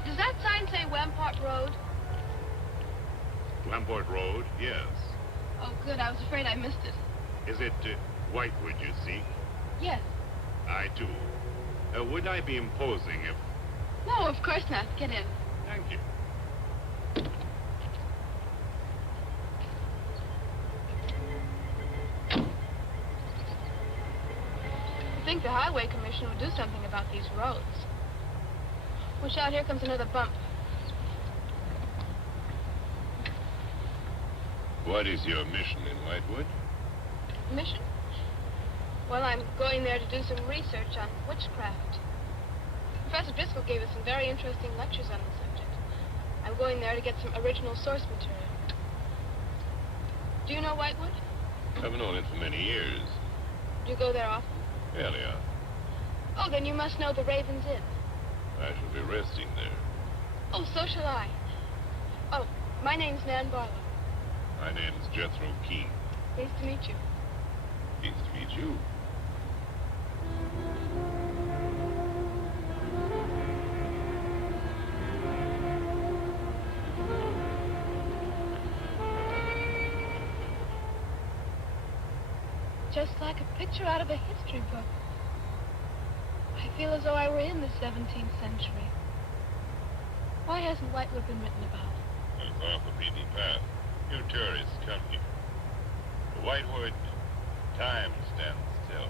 Does that sign say Wamport Road? Wamport Road, yes. Oh, good. I was afraid I missed it. Is it Whitewood you seek? Yes. I too. Would I be imposing if... No, of course not. Get in. Thank you. I think the Highway Commission would do something about these roads. Watch out, here comes another bump. What is your mission in Whitewood? Mission? Well, I'm going there to do some research on witchcraft. Professor Driscoll gave us some very interesting lectures on the subject. I'm going there to get some original source material. Do you know Whitewood? I've known it for many years. Do you go there often? Fairly often. Oh, then you must know the Raven's Inn. I shall be resting there. Oh, so shall I. Oh, my name's Nan Barlow. My name is Jethro Keene. Pleased to meet you. Pleased to meet you. Just like a picture out of a history book. I feel as though I were in the 17th century. Why hasn't Whitewood been written about? It's off the beaten path. Few tourists come here. The Whitewood, time stands still.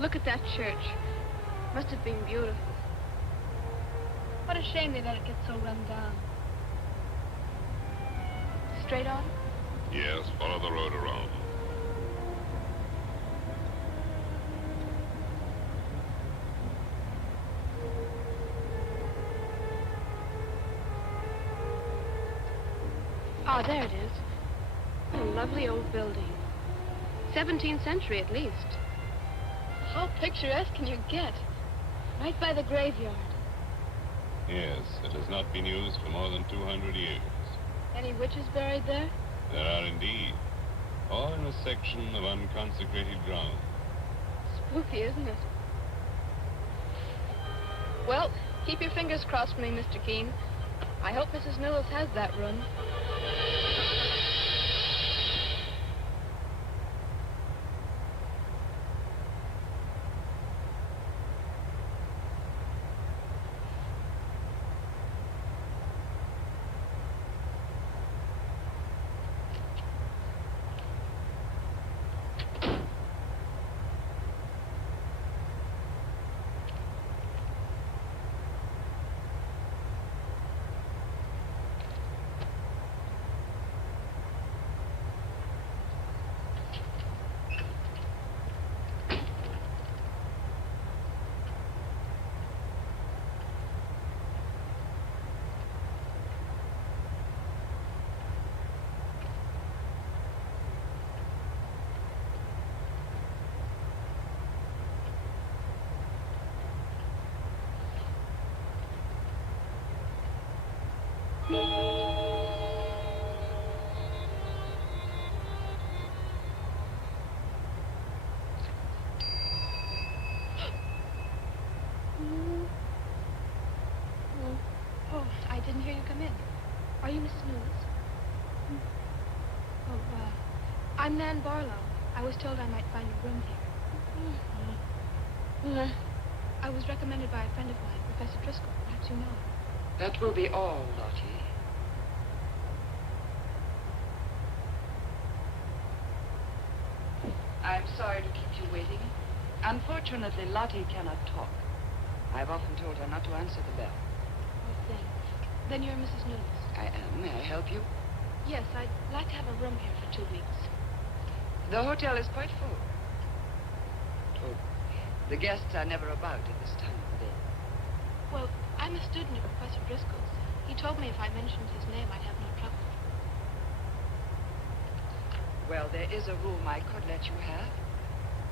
Look at that church. Must have been beautiful. What a shame they let it get so run down. Straight on? Yes, follow the road around. Ah, there it is. What a lovely old building. 17th century at least. How picturesque can you get? Right by the graveyard. Yes, it has not been used for more than 200 years. Any witches buried there? There are indeed. All in a section of unconsecrated ground. Spooky, isn't it? Well, keep your fingers crossed for me, Mr. Keene. I hope Mrs. Newells has that run. I'm Nan Barlow. I was told I might find a room here. I was recommended by a friend of mine, Professor Driscoll. Perhaps you know him. That will be all, Lottie. I'm sorry to keep you waiting. Unfortunately, Lottie cannot talk. I've often told her not to answer the bell. Oh, then you're Mrs. Nunes. I am. May I help you? Yes, I'd like to have a room here for 2 weeks. The hotel is quite full. Oh, the guests are never about at this time of the day. Well, I'm a student of Professor Driscoll's. He told me if I mentioned his name, I'd have no trouble. Well, there is a room I could let you have.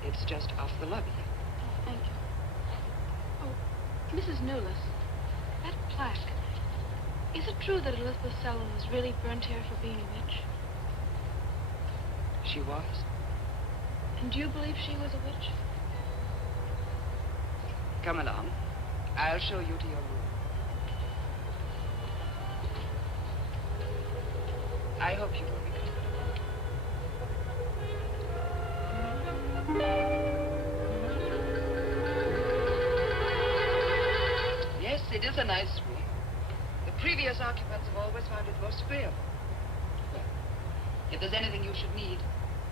It's just off the lobby. Oh, thank you. Oh, Mrs. Newless, that plaque. Is it true that Elizabeth Selwyn was really burnt here for being a witch? She was. And do you believe she was a witch? Come along. I'll show you to your room. I hope you will be comfortable. Yes, it is a nice room. The previous occupants have always found it most agreeable. Well, if there's anything you should need,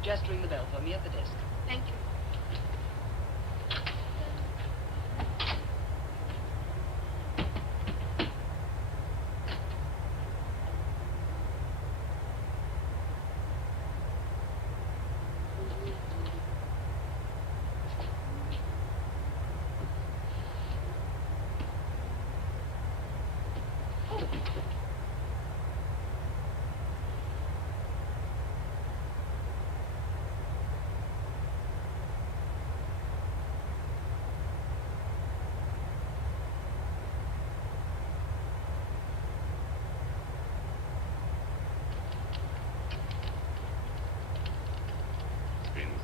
just ring the bell for me at the desk. Thank you.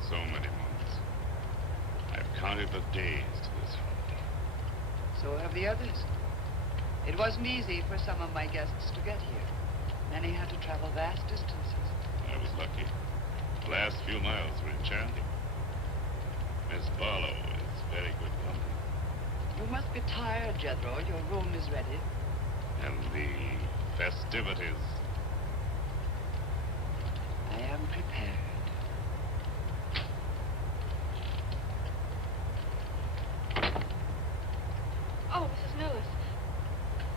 So many months. I've counted the days to this holiday. So have the others. It wasn't easy for some of my guests to get here. Many had to travel vast distances. I was lucky. The last few miles were enchanting. Miss Barlow is very good company. You must be tired, Jethro. Your room is ready. And the festivities. I am prepared. Oh, Mrs. Newless.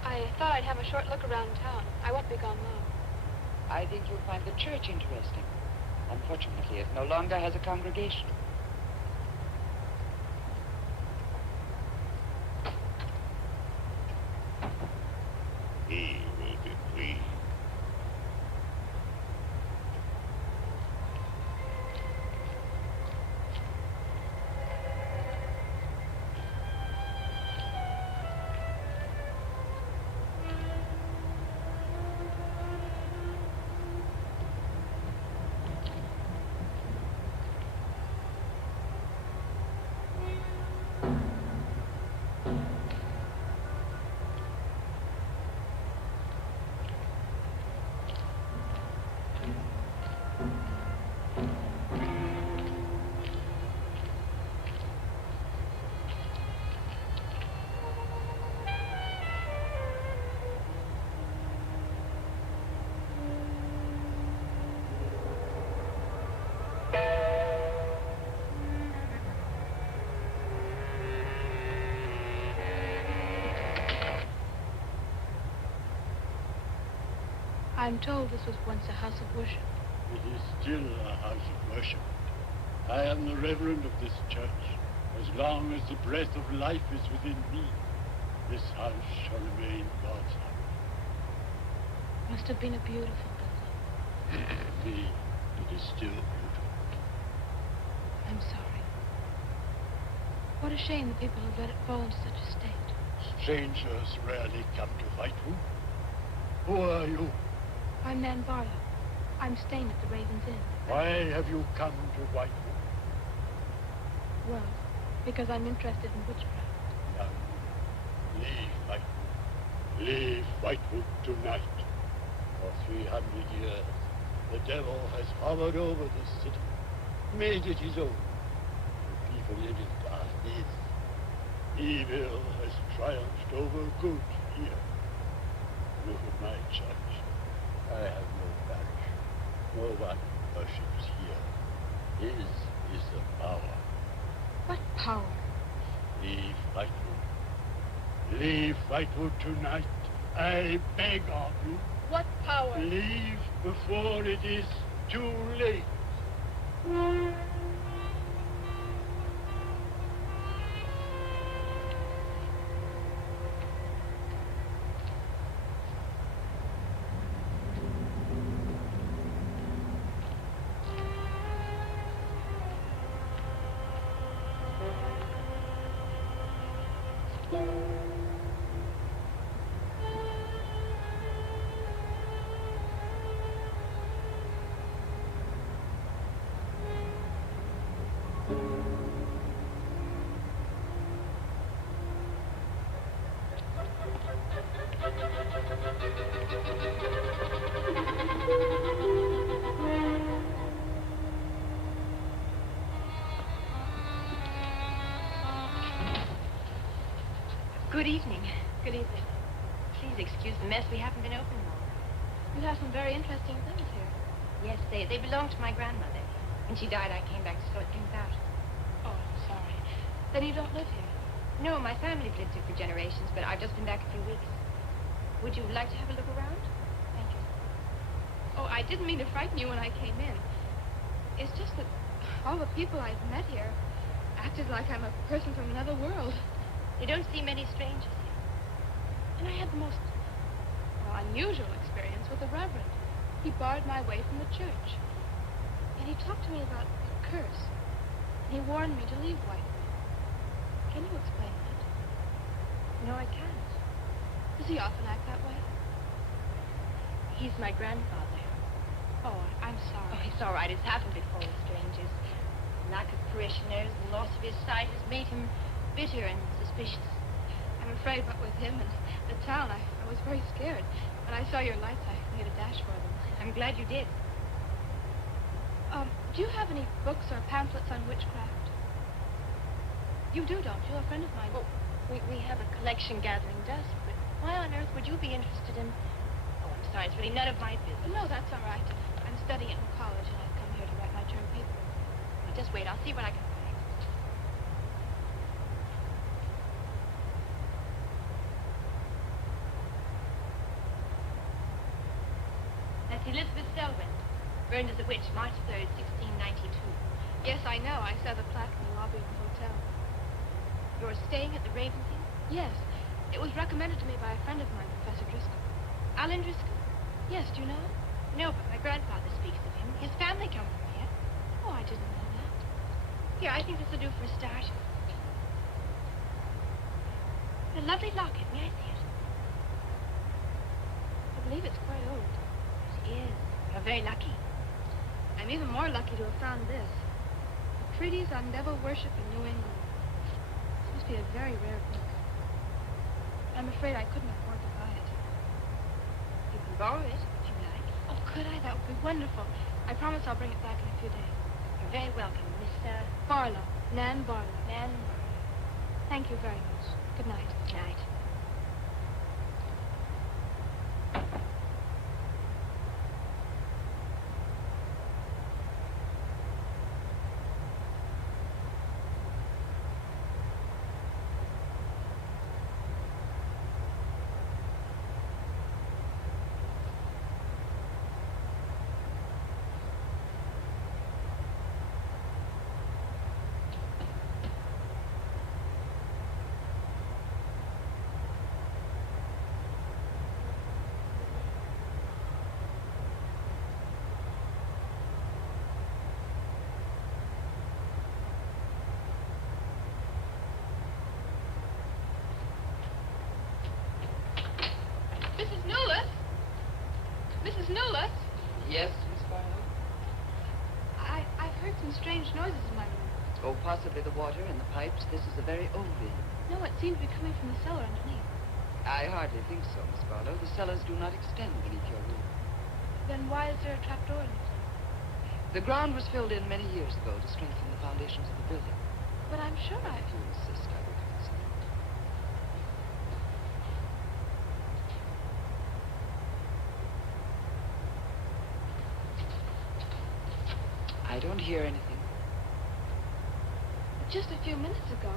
I thought I'd have a short look around town. I won't be gone long. I think you'll find the church interesting. Unfortunately, it no longer has a congregation. He will be pleased. I'm told this was once a house of worship. It is still a house of worship. I am the reverend of this church. As long as the breath of life is within me, this house shall remain God's house. Must have been a beautiful building. For me, it is still beautiful. I'm sorry. What a shame the people have let it fall into such a state. Strangers rarely come to Whitewood. Who are you? I'm Nan Barlow. I'm staying at the Raven's Inn. Why have you come to Whitewood? Well, because I'm interested in witchcraft. Now, leave Whitewood. Leave Whitewood tonight. For 300 years, The devil has hovered over this city, made it his own. The people in it are his. Evil has triumphed over good here. Look at my church. I have no parish. No one worships here. His is the power. What power? Leave Whitewood. Leave Whitewood tonight. I beg of you. What power? Leave before it is too late. Good evening. Good evening. Please excuse the mess. We haven't been open long. You have some very interesting things here. Yes, they belong to my grandmother. When she died, I came back to sort things out. Oh, I'm sorry. Then you don't live here? No, my family's lived here for generations, but I've just been back a few weeks. Would you like to have a look around? Thank you. Oh, I didn't mean to frighten you when I came in. It's just that all the people I've met here acted like I'm a person from another world. You don't see many strangers here. And I had the most unusual experience with the Reverend. He barred my way from the church. And he talked to me about the curse. And he warned me to leave Whitewood. Can you explain that? No, I can't. Does he often act that way? He's my grandfather. Oh, I'm sorry. Oh, it's all right. It's happened before with strangers. Lack of parishioners, the loss of his sight has made him bitter and suspicious. I'm afraid what with him and the town, I was very scared. When I saw your lights, I made a dash for them. I'm glad you did. Do you have any books or pamphlets on witchcraft? You do, don't you? A friend of mine. Well, we have a collection gathering dust, but why on earth would you be interested in... Oh, I'm sorry, it's really none of my business. No, that's all right. I'm studying in college, and I've come here to write my term paper. Well, just wait, I'll see what I can find. That's Elizabeth Selwyn, burned as a witch, March 3rd, 1692. Yes, I know. I saw the plaque in the lobby of the hotel. You're staying at the Ravenswood? Yes. It was recommended to me by a friend of mine, Professor Driscoll. Alan Driscoll? Yes, do you know him? No, but my grandfather speaks of him. His family come from here. Oh, I didn't know that. Here, I think this will do for a start. A lovely locket. May I see it? I believe it's quite old. It is. You're very lucky. I'm even more lucky to have found this. A treatise on devil worship in New England. This must be a very rare book. I'm afraid I couldn't afford to buy it. You can borrow it if you like. Oh, could I? That would be wonderful. I promise I'll bring it back in a few days. You're very welcome, Miss Barlow. Nan Barlow. Nan Barlow. Thank you very much. Good night. Good night. Mrs. Newless? Mrs. Newless? Yes, Miss Barlow? I've heard some strange noises in my room. Oh, possibly the water and the pipes. This is a very old inn. No, it seemed to be coming from the cellar underneath. I hardly think so, Miss Barlow. The cellars do not extend beneath your room. Then why is there a trapdoor in it? The ground was filled in many years ago to strengthen the foundations of the building. But I'm sure I... If you insist, I will consider it. I don't hear anything. Just a few minutes ago.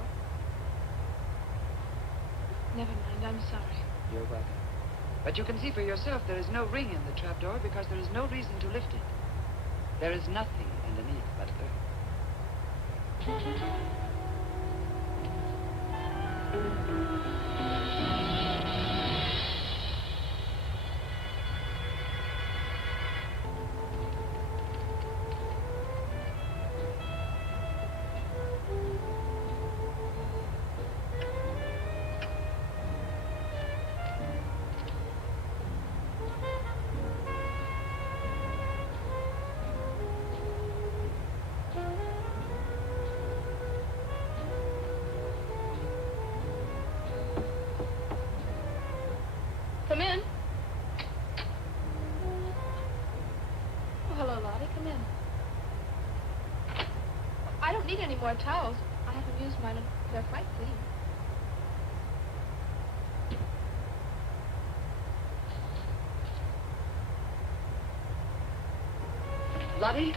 Never mind, I'm sorry. You're welcome. But you can see for yourself there is no ring in the trapdoor because there is no reason to lift it. There is nothing underneath but earth. Come in. Oh, hello, Lottie. Come in. I don't need any more towels. I haven't used mine. They're quite clean. Lottie,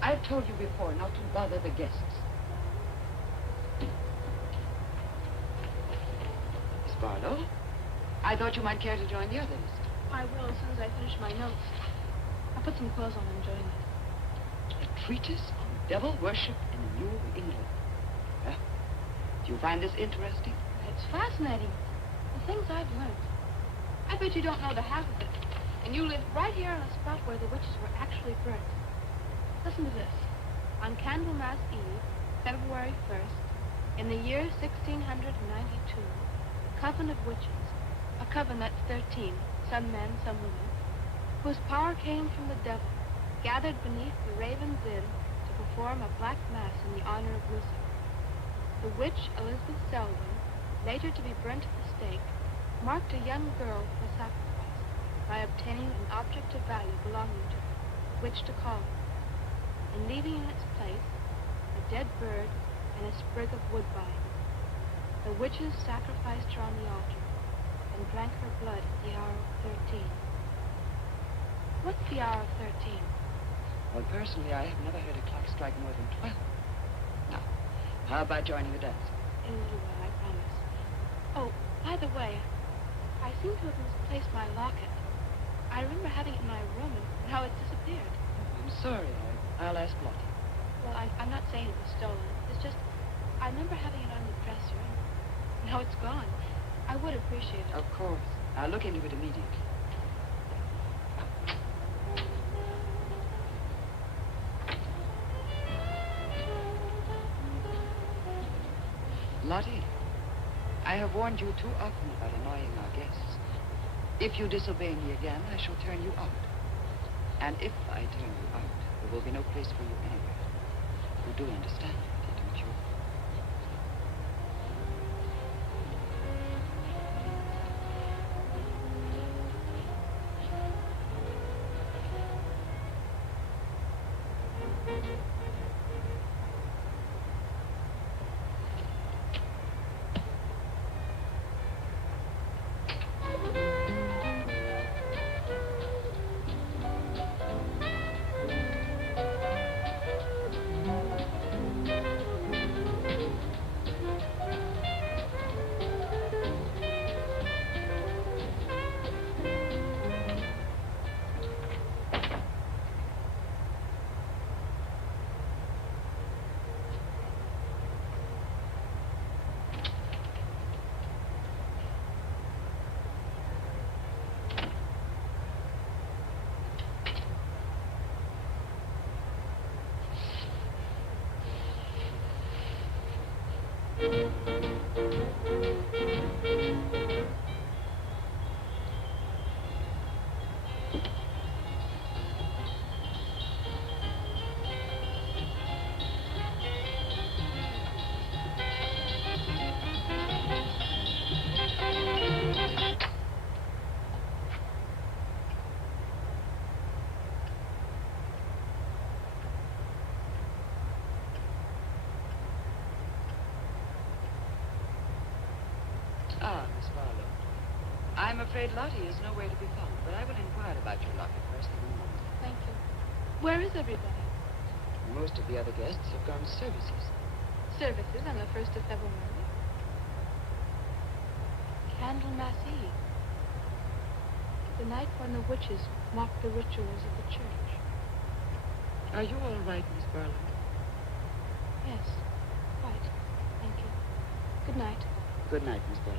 I've told you before not to bother the guests. Miss Barlow, I thought you might care to join the others. I will as soon as I finish my notes. I'll put some clothes on and join you. A treatise on devil worship in New England. Well, do you find this interesting? It's fascinating. The things I've learned. I bet you don't know the half of it. And you live right here on a spot where the witches were actually burnt. Listen to this. On Candlemas Eve, February 1st, in the year 1692, a coven of witches, a coven that's 13, some men, some women, whose power came from the devil, gathered beneath the Raven's Inn to perform a black mass in the honor of Lucifer. The witch Elizabeth Selwyn, later to be burnt at the stake, marked a young girl for sacrifice by obtaining an object of value belonging to her, which to call her, and leaving in its place a dead bird and a sprig of woodbine. The witches sacrificed her on the altar and drank her blood at the hour of 13. What's the hour of 13? Well, personally, I have never heard a clock strike more than 12. Now, how about joining the dance? In a little while, I promise. Oh, by the way, I seem to have misplaced my locket. I remember having it in my room and how it disappeared. I'm sorry. I'll ask Lottie. Well, I'm not saying it was stolen. It's just, I remember having it on the dresser and now it's gone. I would appreciate it. Of course. I'll look into it immediately. Lottie, I have warned you too often about annoying our guests. If you disobey me again, I shall turn you out. And if I turn you out, there will be no place for you anywhere. You do understand, don't you? Ah, Miss Barlow. I'm afraid Lottie is nowhere to be found, but I will inquire about your locket first thing in the morning. Thank you. Where is everybody? Most of the other guests have gone to services. Services on the 1st of February. Candlemas Eve. The night when the witches mocked the rituals of the church. Are you all right, Miss Barlow? Yes, quite. Thank you. Good night. Good night, Miss Barlow.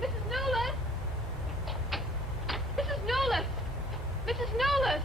Mrs. Nolan! Mrs. Nolan! Mrs. Nolan!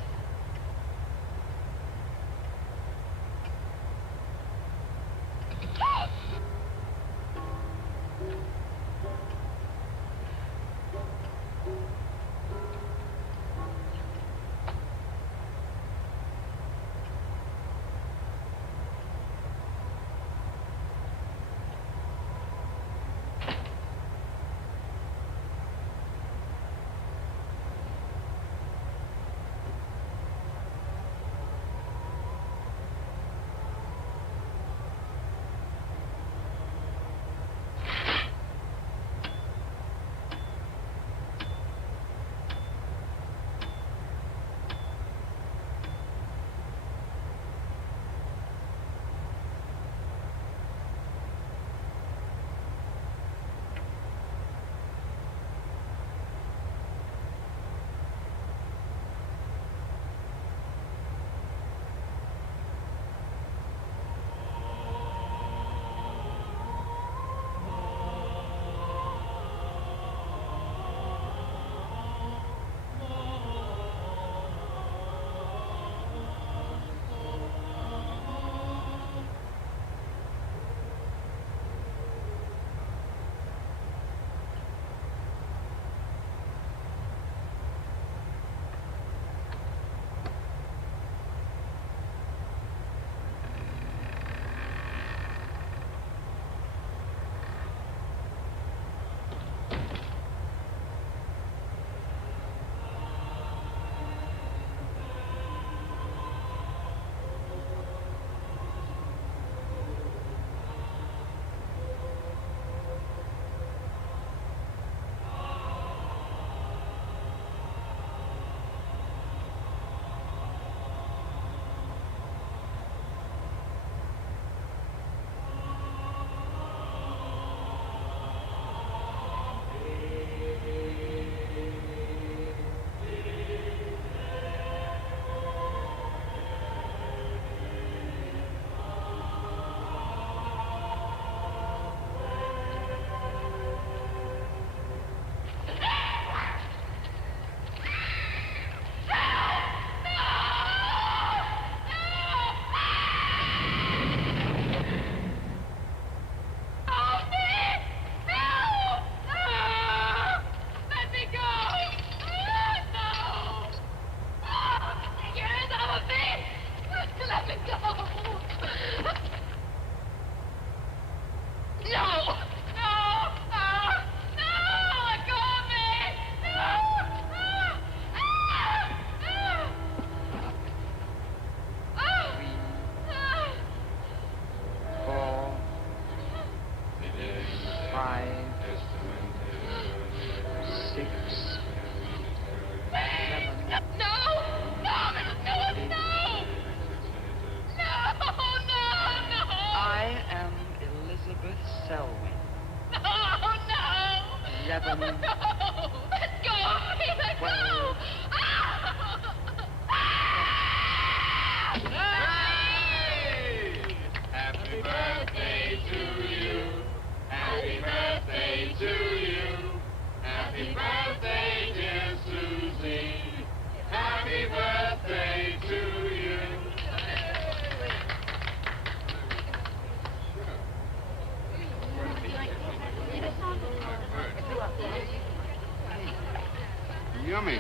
Yummy.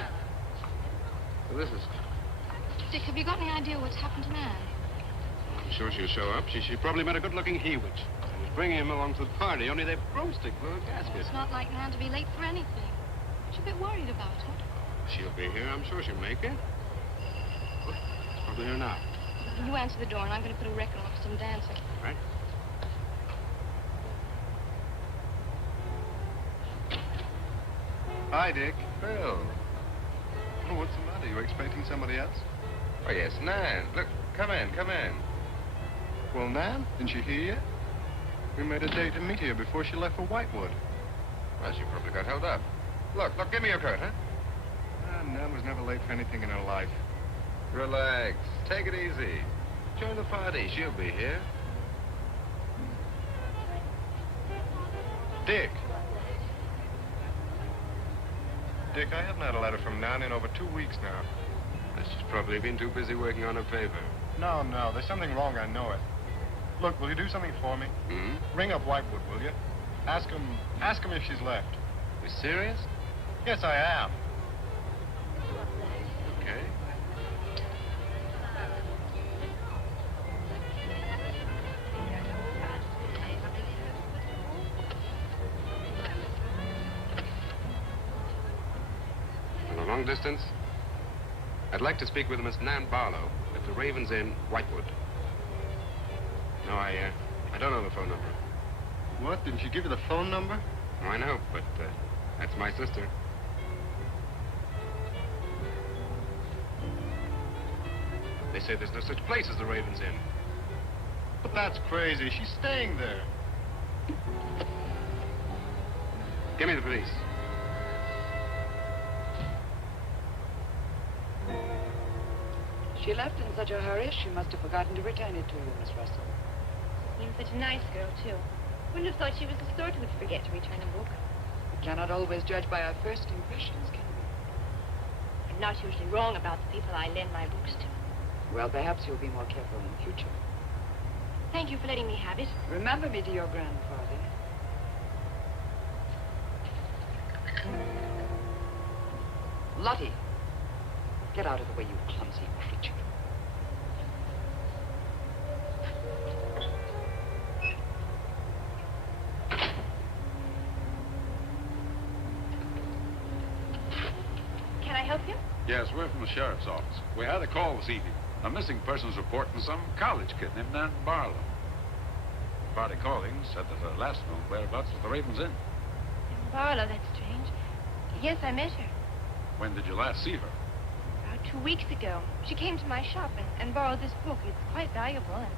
Delicious. Dick, have you got any idea what's happened to Nan? I'm sure she'll show up. She probably met a good-looking he-witch. I was bringing him along to the party, only their broomstick blew a gasket. It's not like Nan to be late for anything. She's a bit worried about her. She'll be here. I'm sure she'll make it. Well, it's probably here now. You answer the door, and I'm going to put a record on for some dancing. Right? Hi, Dick. Bill. Oh, what's the matter? You expecting somebody else? Oh, yes, Nan. Look, come in, come in. Well, Nan, didn't she hear you? We made a date to meet here before she left for Whitewood. Well, she probably got held up. Look, give me your coat, huh? Nan was never late for anything in her life. Relax. Take it easy. Join the party. She'll be here. Dick. Dick, I haven't had a letter from Nan in over 2 weeks now. She's probably been too busy working on her paper. No, there's something wrong, I know it. Look, will you do something for me? Ring up Whitewood, will you? Ask him if she's left. You serious? Yes, I am. Okay. On a long distance? I'd like to speak with Miss Nan Barlow at the Raven's Inn, Whitewood. No, I don't know the phone number. What? Didn't she give you the phone number? Oh, I know, but that's my sister. They say there's no such place as the Raven's Inn. But that's crazy. She's staying there. Give me the police. She left in such a hurry, she must have forgotten to return it to you, Miss Russell. Seems such a nice girl, too. Wouldn't have thought she was the sort who would forget to return a book. We cannot always judge by our first impressions, can we? I'm not usually wrong about the people I lend my books to. Well, perhaps you'll be more careful in future. Thank you for letting me have it. Remember me to your grandfather. Lottie, get out of the way, you clumsy creature. Can I help you? Yes, we're from the sheriff's office. We had a call this evening. A missing persons report from some college kid named Nan Barlow. Party calling said that her last known whereabouts was the Raven's Inn. Barlow, that's strange. Yes, I met her. When did you last see her? About 2 weeks ago. She came to my shop and borrowed this book. It's quite valuable, and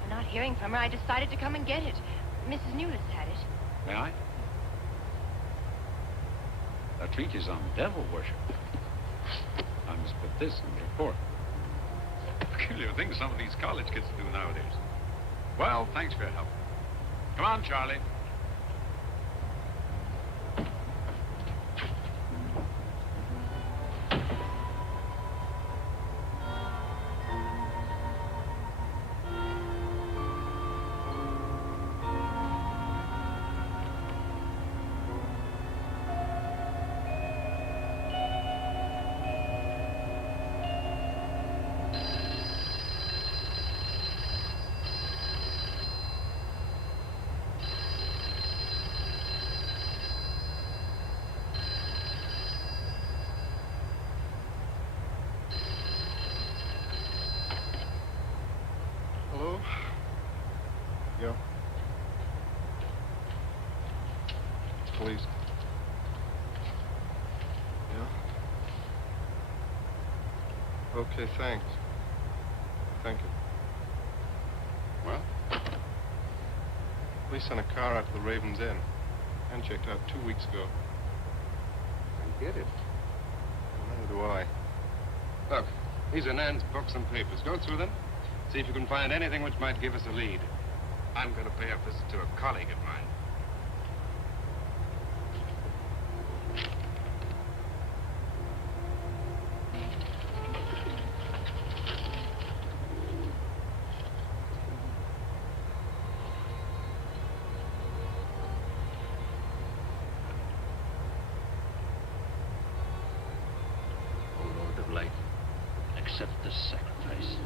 so not hearing from her, I decided to come and get it. Mrs. Newless had it. May I? That treatise on devil worship. I must put this in the report. Peculiar things some of these college kids do nowadays. Well, thanks for your help. Come on, Charlie. Hello? Yeah. It's police. Yeah? Okay, thanks. Thank you. Well? Police sent a car out to the Raven's Inn. And checked out 2 weeks ago. I get it. Neither do I. Look, these are Nan's books and papers. Go through them. See if you can find anything which might give us a lead. I'm going to pay a visit to a colleague of mine. O Lord of life, accept this sacrifice.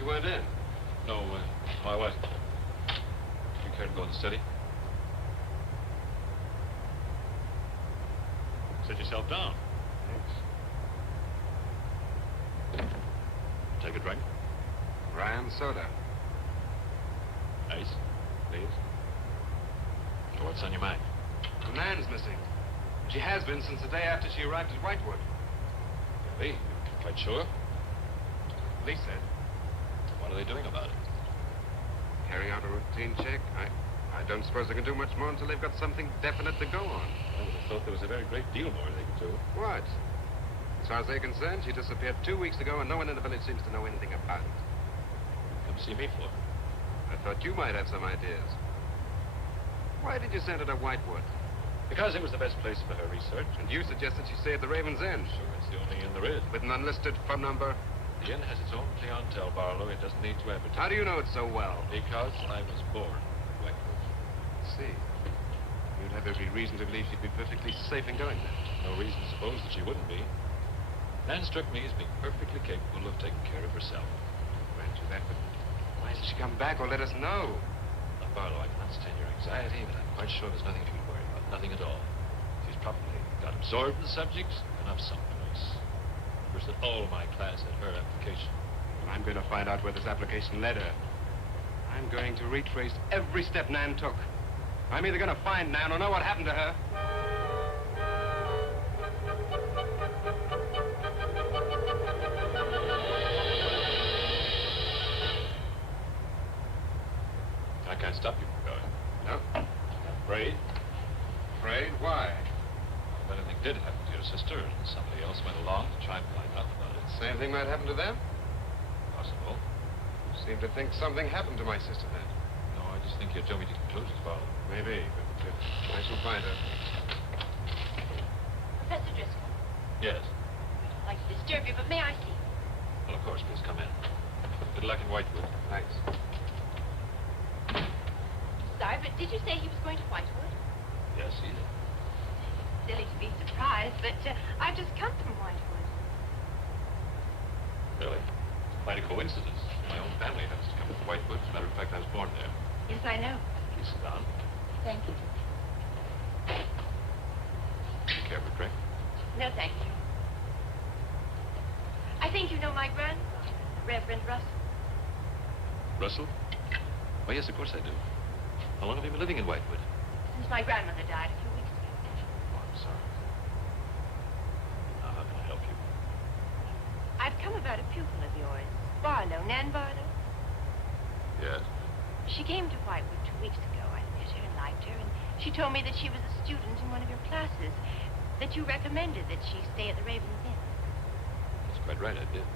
you weren't in. No, I wasn't. You care to go in the study? Sit yourself down. Thanks. Take a drink. Ryan soda. Ice, please. So what's on your mind? The man's missing. She has been since the day after she arrived at Whitewood. Really? Quite sure? Police said. What are they doing about it? Carrying out a routine check. I don't suppose they can do much more until they've got something definite to go on. I would have thought there was a very great deal more they could do. What? As far as they're concerned, she disappeared 2 weeks ago and no one in the village seems to know anything about it. Come see me for? I thought you might have some ideas. Why did you send her to Whitewood? Because it was the best place for her research. And you suggested she stay at the Raven's Inn. Sure, it's the only inn there is. With an unlisted phone number? The inn has its own clientele, Barlow. It doesn't need to advertise. How do you know it so well? Because I was born at Whitewood. See. You'd have every reason to believe she'd be perfectly safe in going there. No reason to suppose that she wouldn't be. Nan struck me as being perfectly capable of taking care of herself. Grant you that, but why hasn't she come back or let us know? Now, Barlow, I can understand your anxiety, but I'm quite sure there's nothing for you to worry about. Nothing at all. She's probably got absorbed in the subject and off someplace. Remembers that all my class had her application. Well, I'm going to find out where this application led her. I'm going to retrace every step Nan took. I'm either going to find Nan or know what happened to her. I can't stop you from going. No? Afraid? Afraid? Why? If anything did happen to your sister and somebody else went along to try and find out about it. Same thing might happen to them? Possible. You seem to think something happened to my sister then. No, I just think you're jumping to conclusions, Barlow. Maybe, but I shall find her. Professor Driscoll, Yes. I'd like to disturb you, but may I see you? Well, of course, please come in. Good luck in Whitewood. Thanks. Sorry, but did you say he was going to Whitewood? Yes, he did. Silly to be surprised, but I've just come from Whitewood. Really? Quite a coincidence. My own family happens to come from Whitewood. As a matter of fact, I was born there. Yes, I know. Please sit down. Thank you. Do you care for a drink? No, thank you. I think you know my grandfather, Reverend Russell. Russell? Oh, yes, of course I do. How long have you been living in Whitewood? Since my grandmother died a few weeks ago. Oh, I'm sorry. Now, how can I help you? I've come about a pupil of yours, Barlow, Nan Barlow. Yes? She came to Whitewood 2 weeks ago. I met her and liked her, and she told me that she was a student in one of your classes, that you recommended that she stay at the Raven's Inn. That's quite right, I did.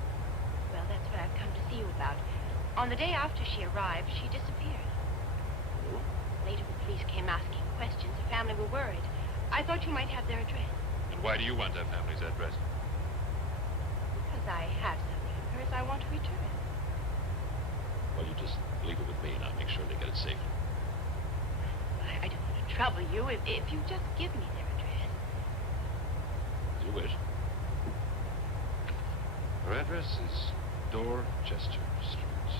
Well, that's what I've come to see you about. On the day after she arrived, she disappeared. Oh? Later, the police came asking questions. The family were worried. I thought you might have their address. And why do you want that family's address? Because I have something of hers I want to return. Well, you just leave it with me, and I'll make sure they get it safely. I don't want to trouble you if you just give me their address. As you wish. Her address is Dorchester Street.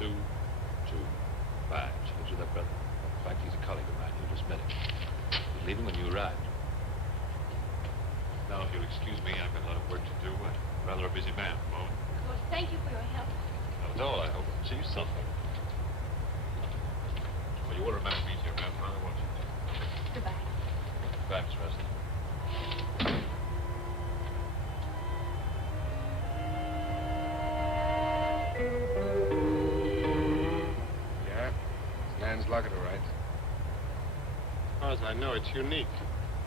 225. She lives with her brother. In fact, he's a colleague of mine. You just met him. He's leaving when you arrived. Now, if you'll excuse me, I've got a lot of work to do. I'm rather a busy man at the moment. Of course, thank you for your help. Not at all, I hope. See you something. Well, you will remember me to your grandfather, won't you? Goodbye. Goodbye, Miss Russell. Yeah? It's Nan's locket, all right. As far as I know, it's unique.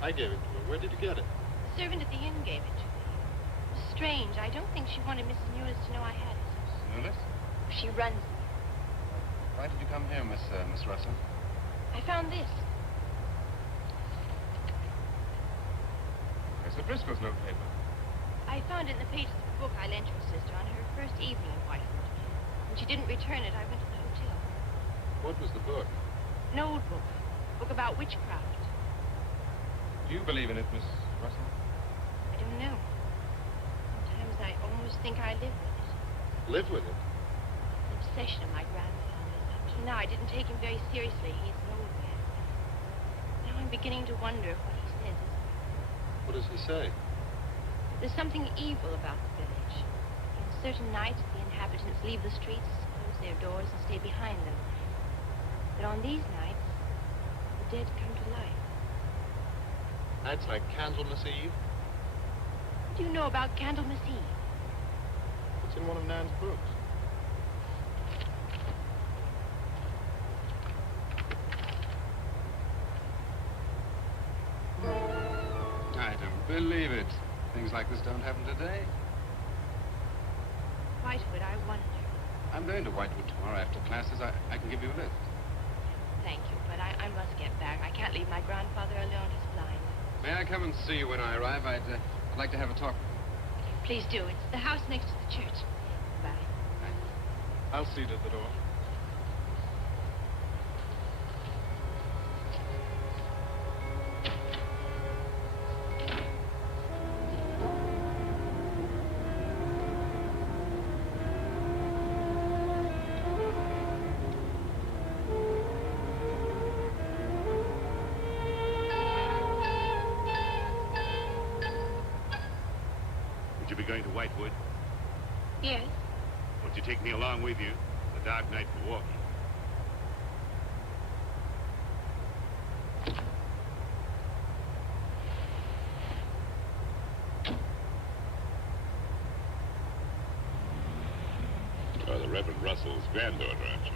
I gave it to her. Where did you get it? The servant at the inn gave it to me. It was strange. I don't think she wanted Mrs. Newless to know I had it. Newless? She runs me. Why did you come here, Miss Russell? I found this. Mr. Driscoll's notepaper. I found it in the pages of a book I lent your sister on her first evening in Whitewood. When she didn't return it, I went to the hotel. What was the book? An old book. A book about witchcraft. Do you believe in it, Miss Russell? I don't know. Sometimes I almost think I live with it. Live with it? obsession of my grandfather's. Up till now, I didn't take him very seriously. He's an old man. Now I'm beginning to wonder if what he says is... What does he say? There's something evil about the village. In certain nights, the inhabitants leave the streets, close their doors, and stay behind them. But on these nights, the dead come to life. Nights like Candlemas Eve? What do you know about Candlemas Eve? It's in one of Nan's books. I don't believe it. Things like this don't happen today. Whitewood, I wonder. I'm going to Whitewood tomorrow after classes. I can give you a lift. Thank you, but I must get back. I can't leave my grandfather alone. He's blind. May I come and see you when I arrive? I'd like to have a talk. Please do. It's the house next to the church. Bye. I'll see you at the door. Would you be going to Whitewood? Yes. Won't you take me along with you? It's a dark night for walking. You're the Reverend Russell's granddaughter, aren't you?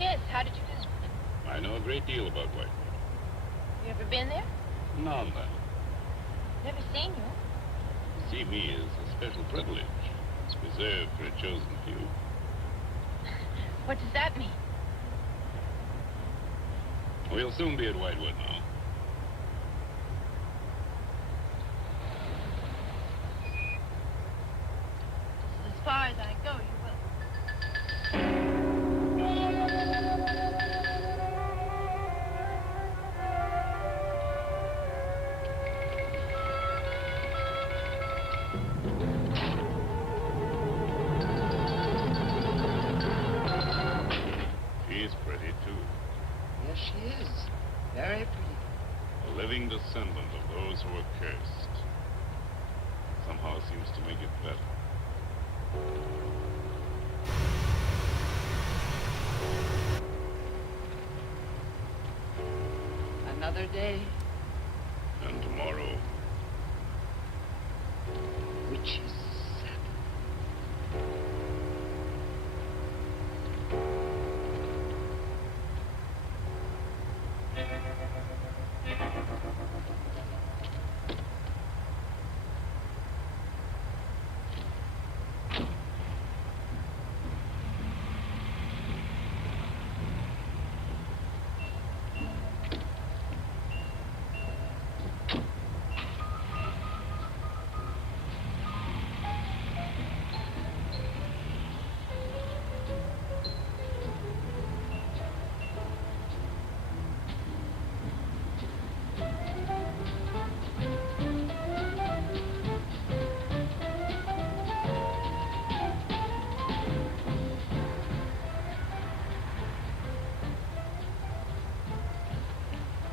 Yes, how did you do? I know a great deal about Whitewood. You ever been there? None, then. Never seen you. To see me is a special privilege. It's reserved for a chosen few. What does that mean? We'll soon be at Whitewood now. As far as I go, you will. She's pretty, too. Yes, she is. Very pretty. A living descendant of those who were cursed. Somehow seems to make it better. Another day, And tomorrow, which is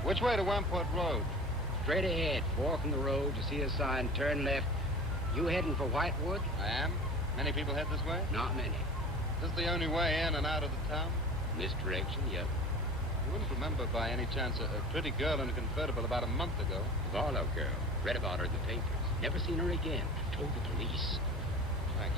Which way to Wamport Road? Straight ahead, fork in the road. You see a sign, turn left. You heading for Whitewood? I am. Many people head this way? Not many. Is this the only way in and out of the town? In this direction, yep. You wouldn't remember by any chance a pretty girl in a convertible about a month ago? Varlo girl. Read about her in the papers. Never seen her again. Told the police. Thanks.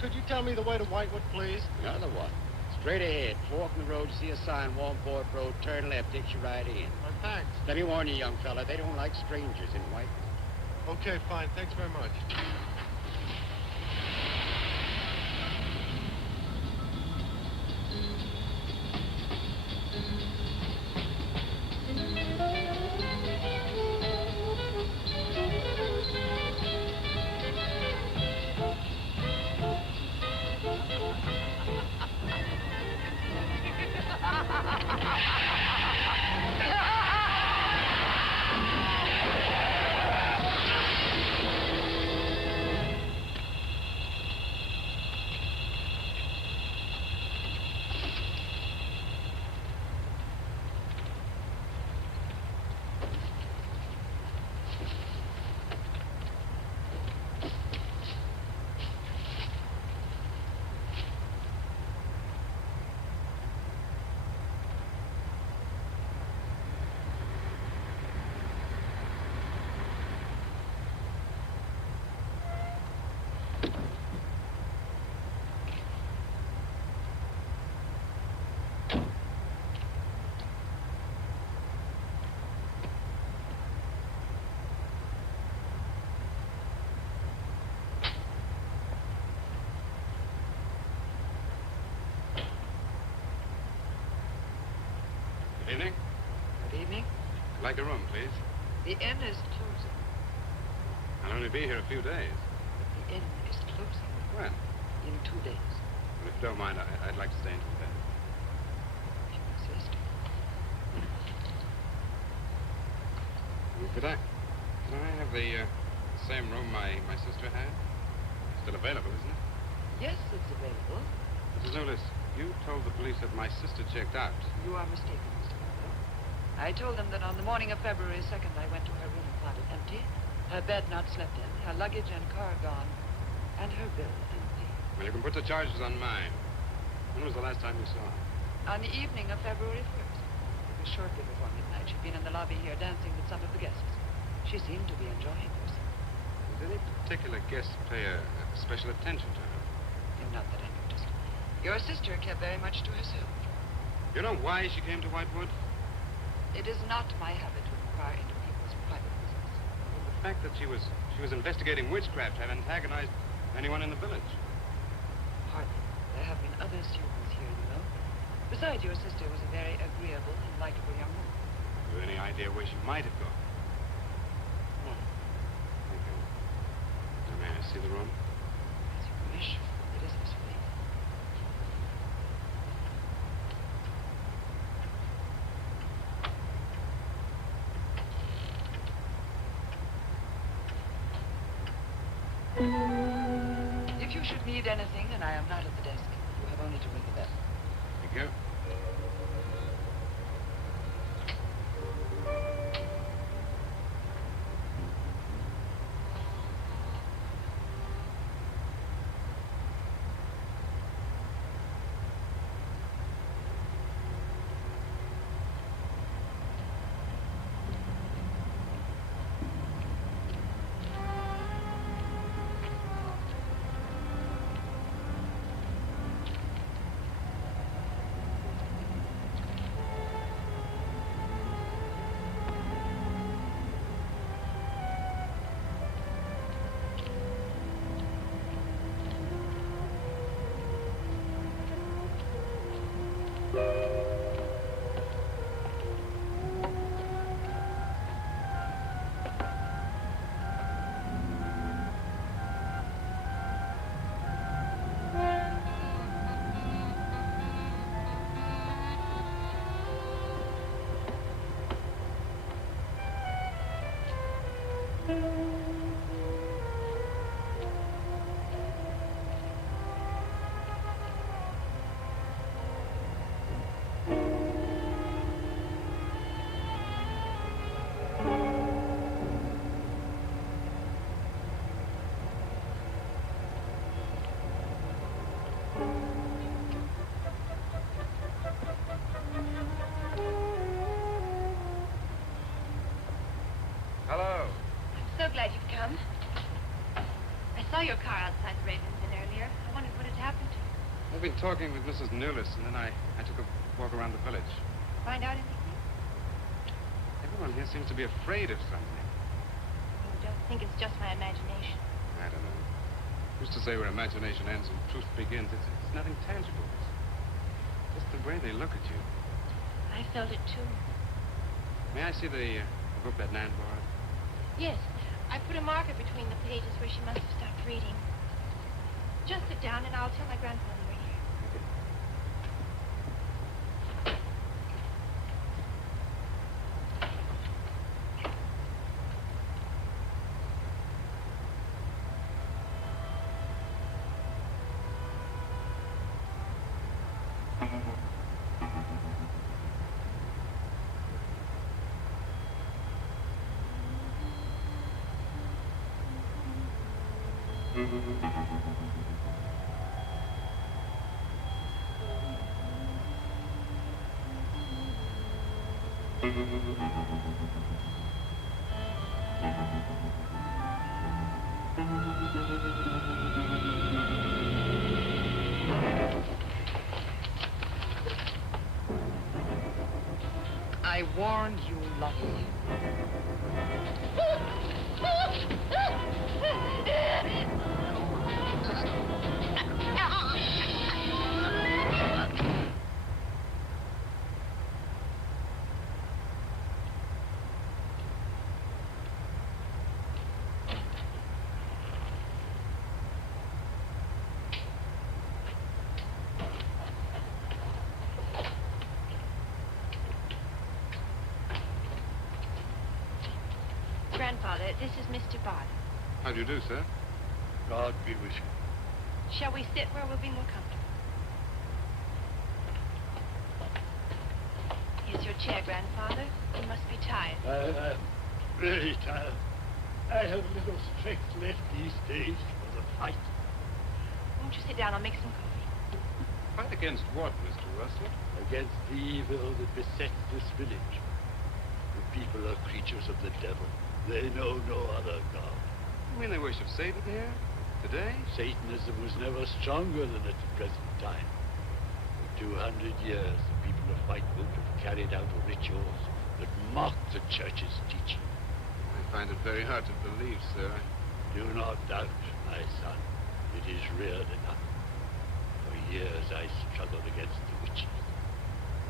Could you tell me the way to Whitewood, please? Another one. Straight ahead, fork in the road. You see a sign, Wamport Road. Turn left, takes you right in. Well, thanks. Let me warn you, young fella, they don't like strangers in Whitewood. Okay, fine. Thanks very much. Evening. Good evening. I'd like a room, please. The inn is closing. I'll only be here a few days. The inn is closing. When? In 2 days. Well, if you don't mind, I'd like to stay until then. If you insist. Could I have the same room my sister had? Still available, isn't it? Yes, it's available. Mrs. Nulis, you told the police that my sister checked out. You are mistaken, Mr. Farrell. I told them that on the morning of February 2nd, I went to her room and found it empty, her bed not slept in, her luggage and car gone, and her bill empty. Well, you can put the charges on mine. When was the last time you saw her? On the evening of February 1st. It was shortly before midnight. She'd been in the lobby here dancing with some of the guests. She seemed to be enjoying herself. Did any particular guest pay a special attention to her? Not that I noticed. Your sister kept very much to herself. You know why she came to Whitewood? It is not my habit to inquire into people's private business. Well, the fact that she was investigating witchcraft had antagonized anyone in the village. Hardly. There have been other students here, you know. Besides, your sister was a very agreeable and likable young woman. Have you any idea where she might have gone? No. Thank you. Now, may I see the room? As you wish. It is this way. If you should need anything and I am not at the desk, you have only to ring the bell. Thank you. Hello. I'm so glad you've come. I saw your car outside the Raven's Inn earlier. I wondered what had happened to you. I've been talking with Mrs. Nulis, and then I took a walk around the village. Find out anything? Everyone here seems to be afraid of something. You don't think it's just my imagination? I don't know. Used to say where imagination ends and truth begins. It's nothing tangible. It's just the way they look at you. I felt it too. May I see the book that Nan borrowed? Yes. I put a marker between the pages where she must have stopped reading. Just sit down and I'll tell my grandfather we're here. I warned you, Lucky. Grandfather, this is Mr. Barlow. How do you do, sir? God be with you. Shall we sit where we'll be more comfortable? Here's your chair, Grandfather. You must be tired. I'm very tired. I have little strength left these days for the fight. Won't you sit down? I'll make some coffee. Fight against what, Mr. Russell? Against the evil that besets this village. The people are creatures of the devil. They know no other God. You mean they worship Satan here? Today? Satanism was never stronger than at the present time. For 200 years, the people of Whitewood have carried out rituals that mock the church's teaching. I find it very hard to believe, sir. Do not doubt, my son. It is real enough. For years I struggled against the witches.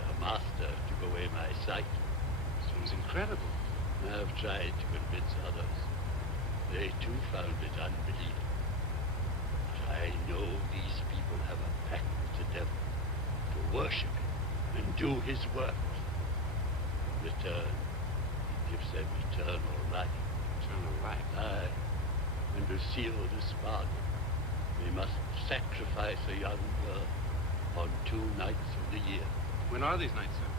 Their master took away my sight. Seems incredible. I've tried to convince others. They too found it unbelievable. But I know these people have a pact with the devil to worship him and do his works. In return, he gives them eternal life. Eternal life? Aye. And to seal this bargain, they must sacrifice a young girl on 2 nights of the year. When are these nights, sir?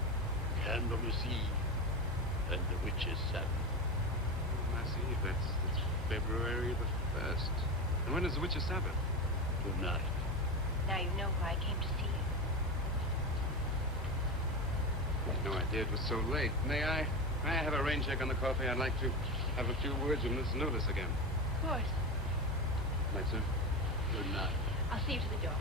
Candlemas Eve and the Witches' Sabbath. Mass Eve, that's February the 1st. And when is the Witches' Sabbath? Tonight. Now you know why I came to see you. I had no idea it was so late. May I have a rain check on the coffee? I'd like to have a few words with Miss Notice again. Of course. Night, sir. Good night. I'll see you to the door.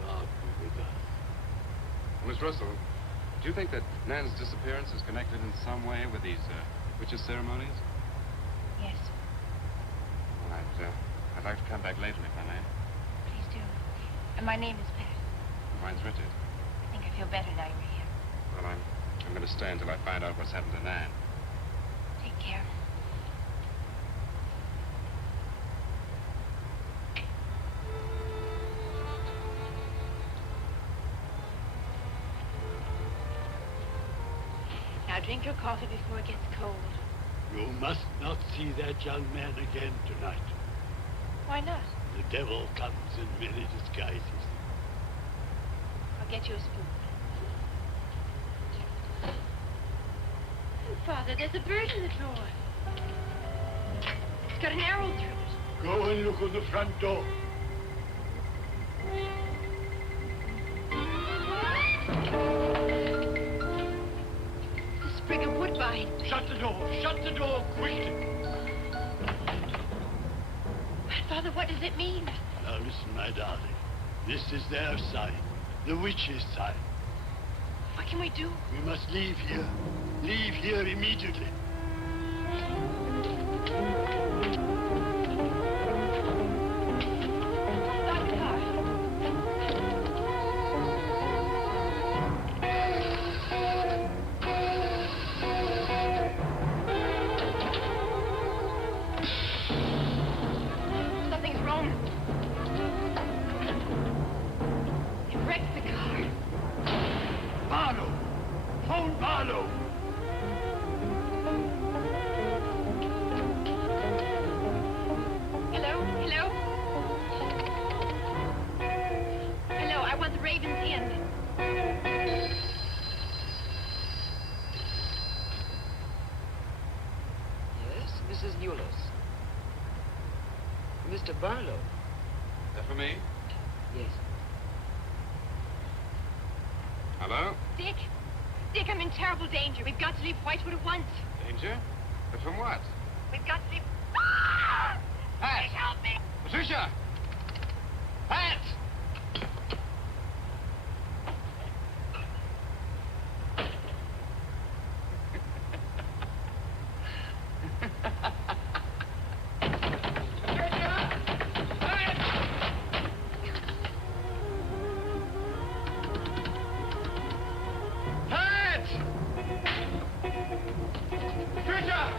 God be with us. Miss Russell, do you think that Nan's disappearance is connected in some way with these witches' ceremonies? Yes, Well, I'd like to come back later if I may. please do. And my name is Pat. Mine's Richard. I think I feel better now you're here. Well, I'm going to stay until I find out what's happened to Nan. Take care. Now drink your coffee before it gets cold. You must not see that young man again tonight. Why not? The devil comes in many disguises. I'll get you a spoon. Oh, Father, there's a bird in the drawer. It's got an arrow through it. Go and look on the front door. It's a sprig of woodbine. Shut the door! Shut the door quickly! Father, what does it mean? Now listen, my darling. This is their sign. The witch's sign. What can we do? We must leave here. Leave here immediately. Something's wrong. It wrecked the car. Barlow! Phone Barlow! Hello? Hello? Hello, I want the Raven's Inn. Yes, Mrs. Newless. Mr. Barlow. Is that for me? Yes. Hello? Dick? Dick, I'm in terrible danger. We've got to leave Whitewood at once. Danger? But from what? We've got to leave... Pat! Dick, help me! Patricia! Pat! Pat! Patricia!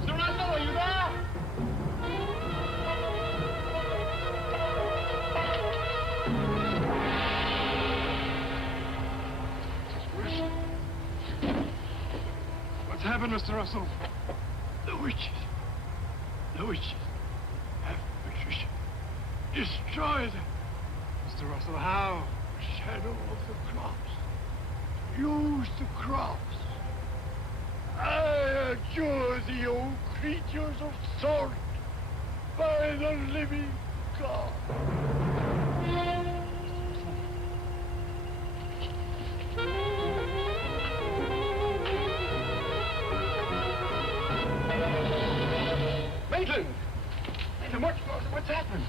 Mr. Russell, are you there? What's happened, Mr. Russell? The witches. The witches have Patricia. Destroy them. Mr. Russell, how? Shadow of the crops. Use the crops. I adjure the old creatures of salt by the living God. Maitland! Maitland, what's happened?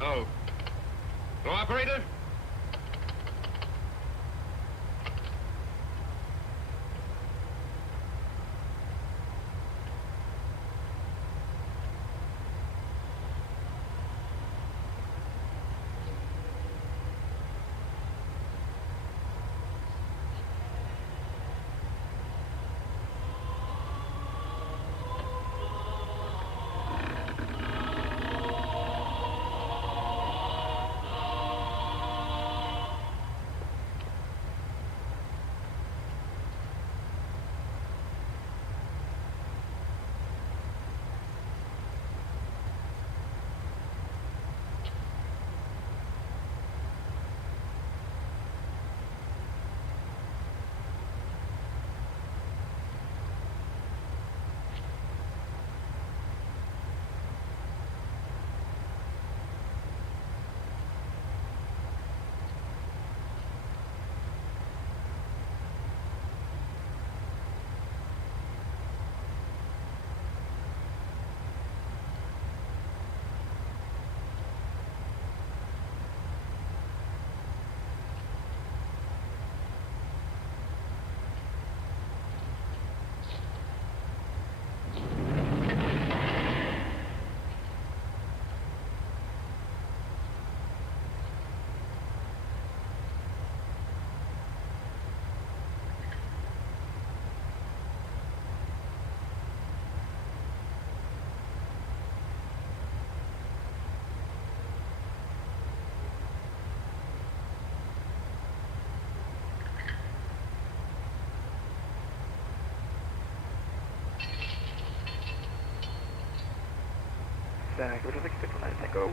Oh. No, operator?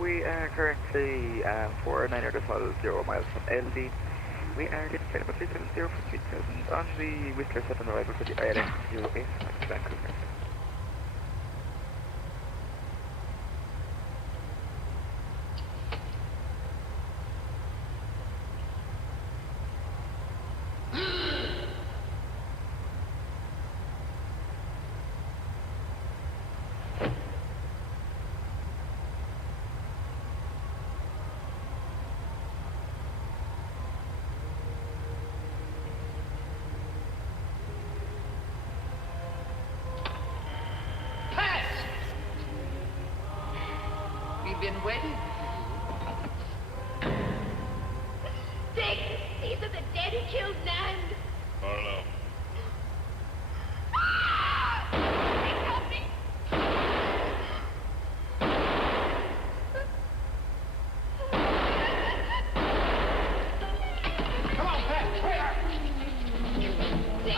We are currently 49 decimal 0 miles from LD. We are getting set about 370 for 3000 on the Whistler 7 arrival for the island 08 Vancouver. Been waiting. Dick, these are the dead who killed Nan. Harlow. Help me. Come on, Pat, where? Dick,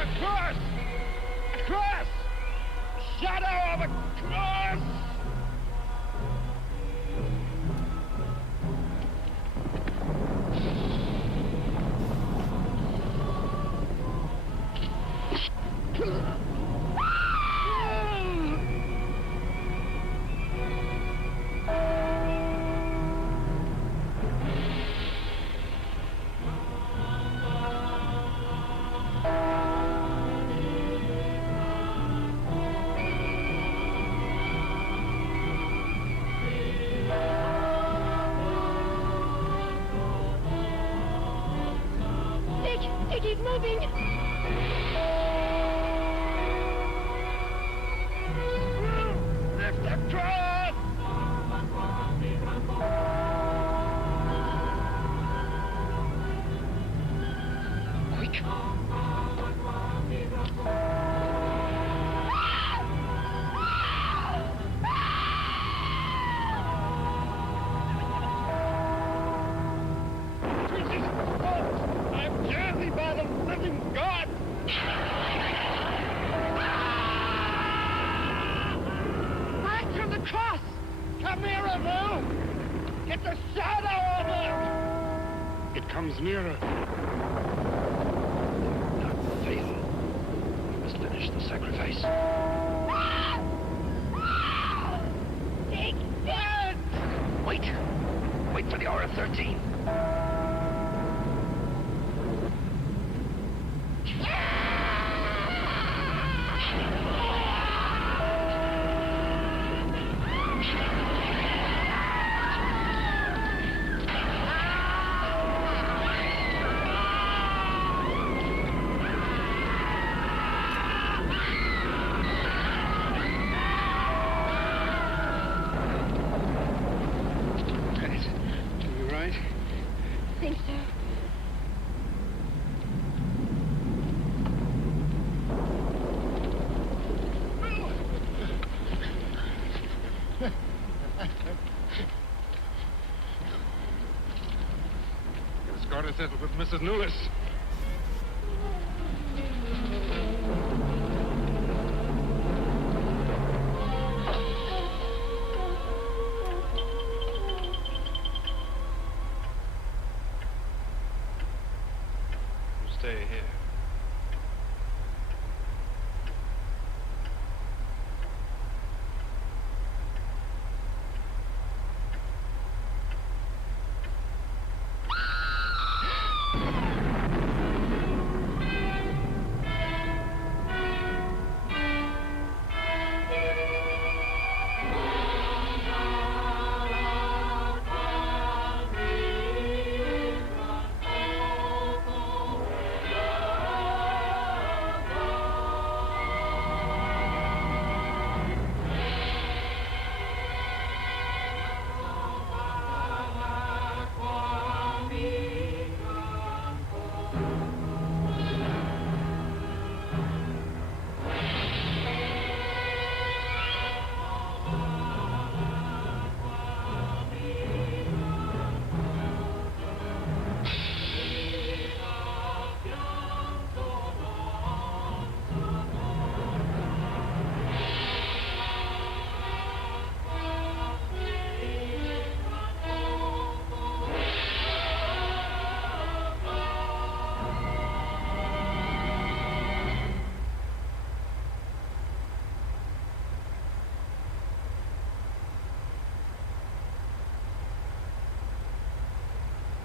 a cross! A cross! Shadow of a cross! Dick, he's moving. Lift the cross! Quick! Jesus! Oh, I'm jersey by the living God! Back from the cross! Come nearer, Lou! Get the shadow of him! It comes nearer. Not fail. We must finish the sacrifice. Dick, What? Wait. Wait for the hour of 13. You right? think so. Get a score to settle with Mrs. Newlis. You stay here.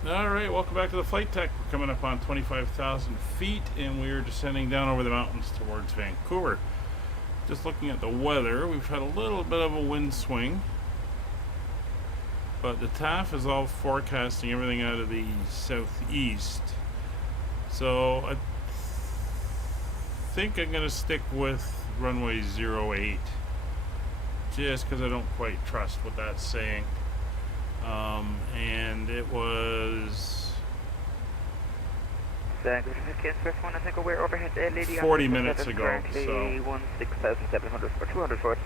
Alright, welcome back to the flight tech. We're coming up on 25,000 feet and we're descending down over the mountains towards Vancouver. Just looking at the weather, we've had a little bit of a wind swing, but the TAF is all forecasting everything out of the southeast. So I think I'm going to stick with runway 08 just because I don't quite trust what that's saying. And it was 40 minutes ago, so 16,700 or 200 foot.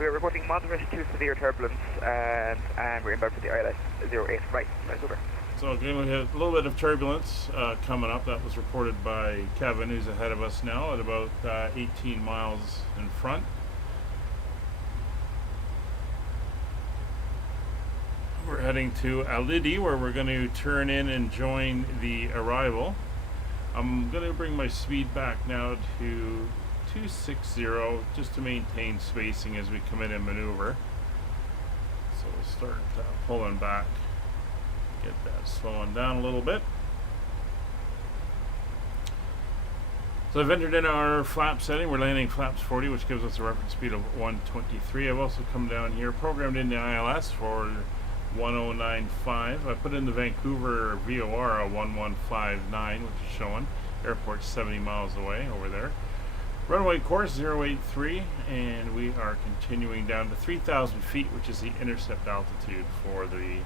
We are reporting moderate to severe turbulence, and we're inbound for the ILS 08 right, Vancouver. So again, we have a little bit of turbulence coming up. That was reported by Kevin, who's ahead of us now at about 18 miles in front. We're heading to Alidi, where we're going to turn in and join the arrival. I'm going to bring my speed back now to 260, just to maintain spacing as we come in and maneuver. So we'll start pulling back. Get that slowing down a little bit. So I've entered in our flap setting. We're landing flaps 40, which gives us a reference speed of 123. I've also come down here, programmed in the ILS for 1095. I put in the Vancouver VOR 1159, which is showing. Airport's 70 miles away over there. Runway course 083, and we are continuing down to 3,000 feet, which is the intercept altitude for the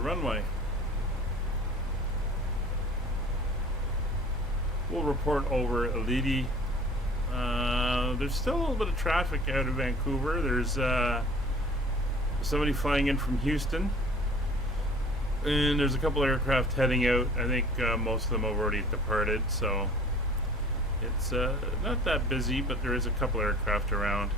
runway. We'll report over Alidi. There's still a little bit of traffic out of Vancouver. There's somebody flying in from Houston, and there's a couple aircraft heading out. I think most of them have already departed, so it's not that busy, but there is a couple aircraft around.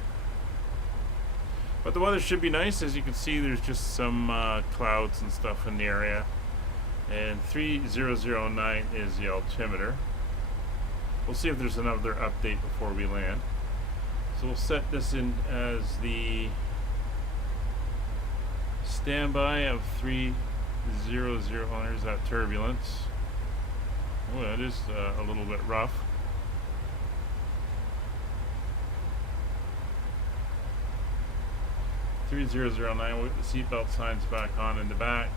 But the weather should be nice. As you can see, there's just some clouds and stuff in the area. And 3009 is the altimeter. We'll see if there's another update before we land. So we'll set this in as the standby of 300. Oh, there's that turbulence. Oh, that is a little bit rough. We'll get the seatbelt signs back on in the back.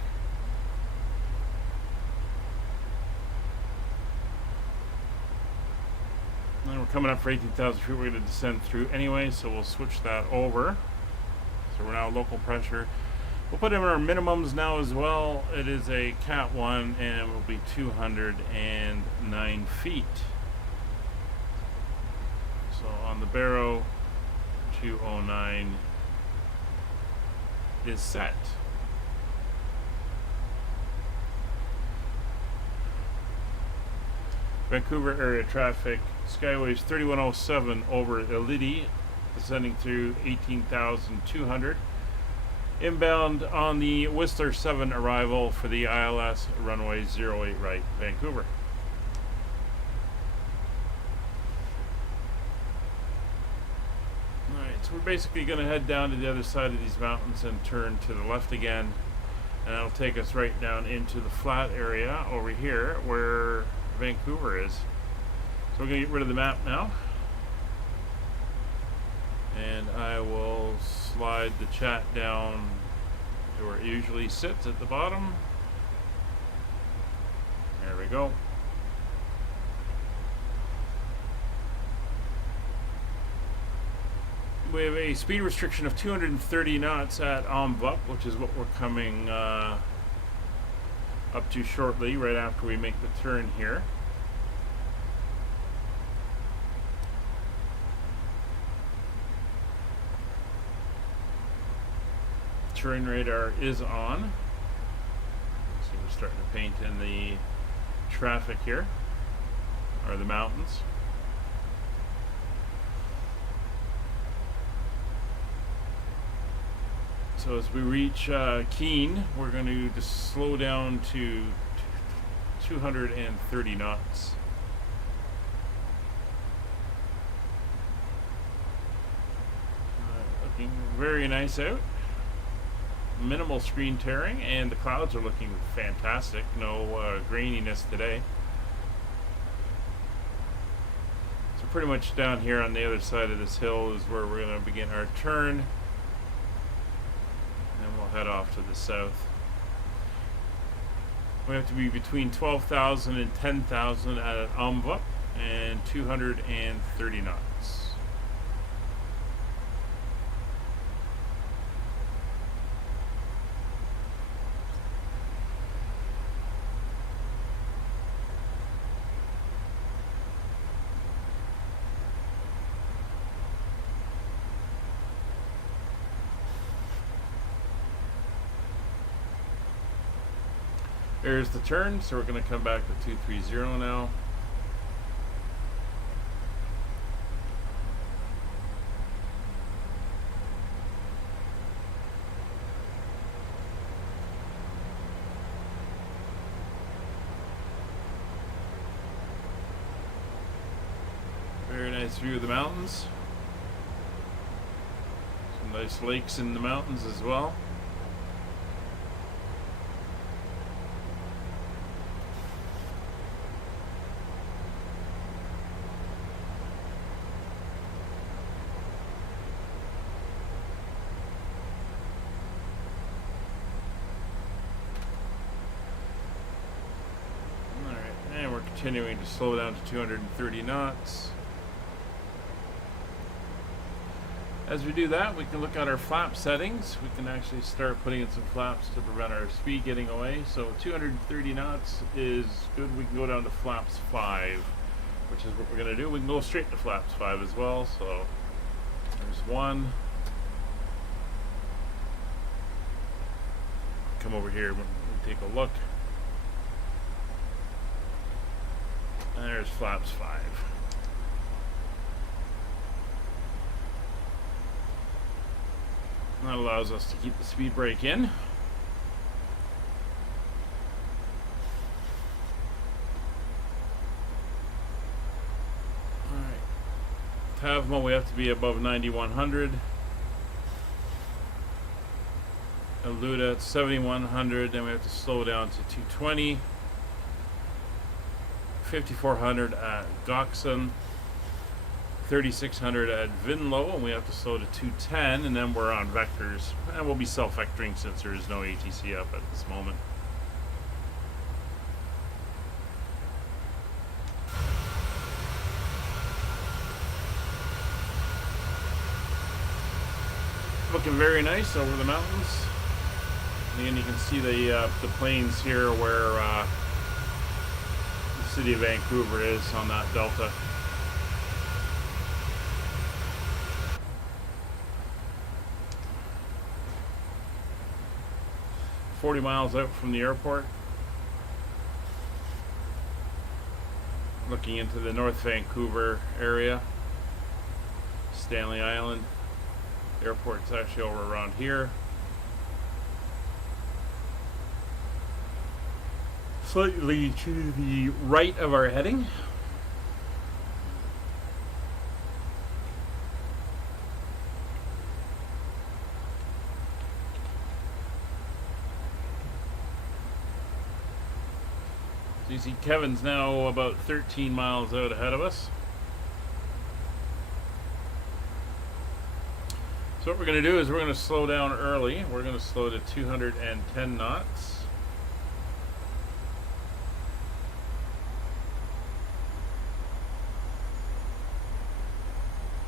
And we're coming up for 18,000 feet. We're going to descend through anyway, so we'll switch that over. So we're now local pressure. We'll put in our minimums now as well. It is a Cat 1 and it will be 209 feet. So on the Barrow, 209 is set. Vancouver area traffic, Skyways 3107 over Alidi, descending through 18,200. Inbound on the Whistler 7 arrival for the ILS runway 08 right, Vancouver. Alright, so we're basically going to head down to the other side of these mountains and turn to the left again. And that'll take us right down into the flat area over here where Vancouver is. So we're going to get rid of the map now. And I will slide the chat down to where it usually sits at the bottom. There we go. We have a speed restriction of 230 knots at Omvup, which is what we're coming up to shortly, right after we make the turn here. Terrain radar is on. So we're starting to paint in the traffic here, or the mountains. So as we reach Keene, we're going to just slow down to 230 knots. Looking very nice out. Minimal screen tearing, and the clouds are looking fantastic. No graininess today. So pretty much down here on the other side of this hill is where we're going to begin our turn. And we'll head off to the south. We have to be between 12,000 and 10,000 at Omvup and 230 knots. There's the turn, so we're going to come back to 230 now. Very nice view of the mountains. Some nice lakes in the mountains as well. Alright, and we're continuing to slow down to 230 knots. As we do that, we can look at our flap settings. We can actually start putting in some flaps to prevent our speed getting away. So 230 knots is good. We can go down to flaps 5, which is what we're going to do. We can go straight to flaps 5 as well. So there's one. Come over here and take a look. And there's flaps 5. That allows us to keep the speed brake in. Alright. Tavmo, we have to be above 9100. Aluda at 7100, then we have to slow down to 220. 5400 at Goxon. 3600 at Vinlo, and we have to slow to 210, and then we're on vectors, and we'll be self-vectoring since there is no ATC up at this moment. Looking very nice over the mountains. And again, you can see the plains here where the city of Vancouver is on that delta. 40 miles out from the airport. Looking into the North Vancouver area. Stanley Island. The airport's actually over around here. Slightly to the right of our heading. So you see Kevin's now about 13 miles out ahead of us. So what we're going to do is we're going to slow down early. We're going to slow to 210 knots.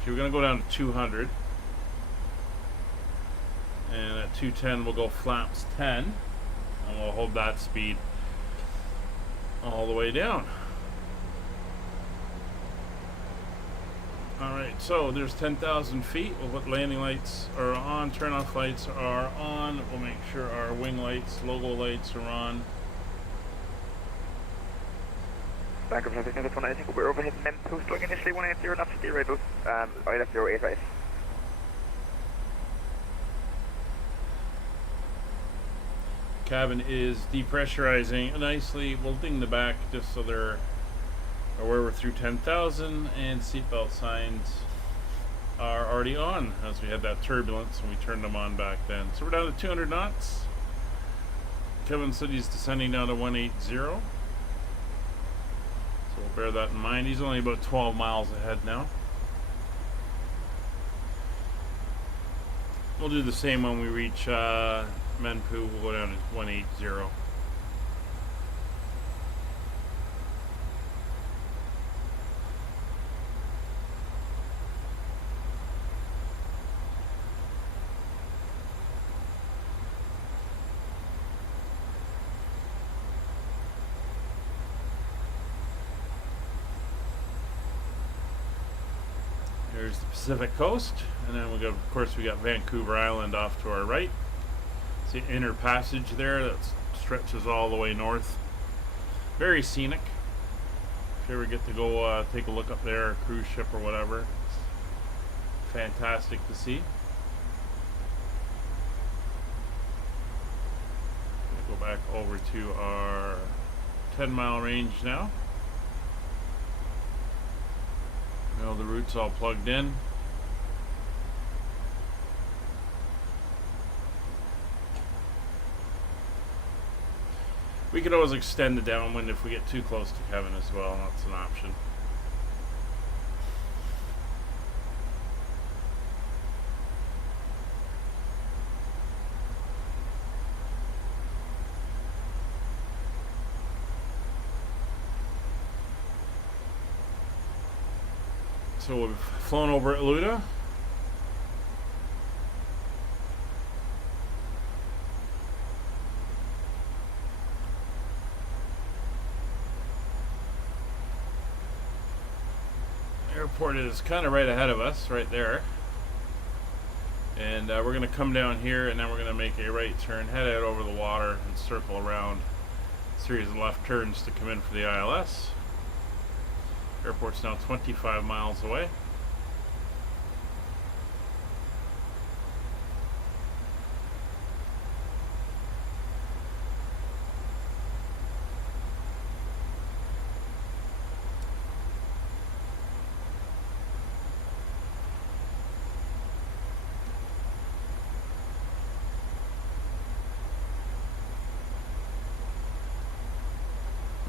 So we're going to go down to 200. And at 210 we'll go flaps 10. And we'll hold that speed all the way down. Alright, so there's 10,000 feet. We'll put landing lights are on, turn off lights are on. We'll make sure our wing lights, logo lights are on. Vancouver, I think we're overhead men coasting initially 180 knots to the radio. I left 08 right. Cabin is depressurizing nicely. We'll ding the back just so they're aware we're through 10,000, and seatbelt signs are already on as we had that turbulence and we turned them on back then. So we're down to 200 knots. Kevin said he's descending down to 180. So we'll bear that in mind. He's only about 12 miles ahead now. We'll do the same when we reach Menpu. We'll go down to 180. There's the Pacific coast, and then we got, of course, we got Vancouver Island off to our right. See inner passage there. That's stretches all the way north. Very scenic. If you ever get to go take a look up there, a cruise ship or whatever, it's fantastic to see. Go back over to our 10-mile range now. Now the route's all plugged in. We could always extend the downwind if we get too close to Kevin as well. That's an option. So we've flown over Aluda. Airport is kind of right ahead of us, right there. And we're going to come down here, and then we're going to make a right turn, head out over the water, and circle around a series of left turns to come in for the ILS. Airport's now 25 miles away.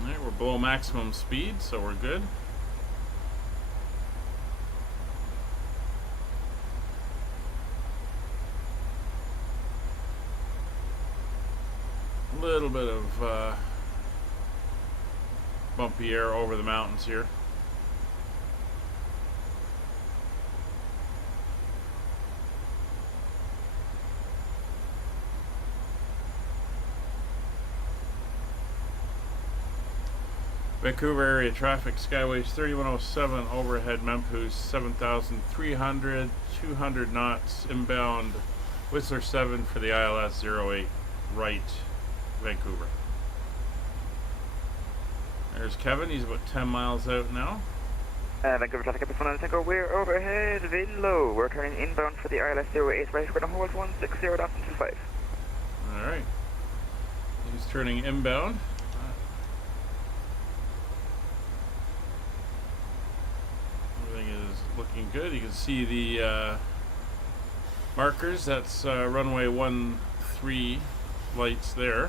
Alright, we're below maximum speed, so we're good. A little bit of bumpy air over the mountains here. Vancouver area traffic, Skyways 3107, overhead Memphis 7,300, 200 knots, inbound Whistler 7 for the ILS 08, right, Vancouver. There's Kevin, he's about 10 miles out now. Vancouver traffic, up 1 Tango, we're overhead, wind low. We're turning inbound for the ILS 08, right, we're going to hold 160.25. Alright. He's turning inbound. Looking good. You can see the markers. That's runway 13 lights there,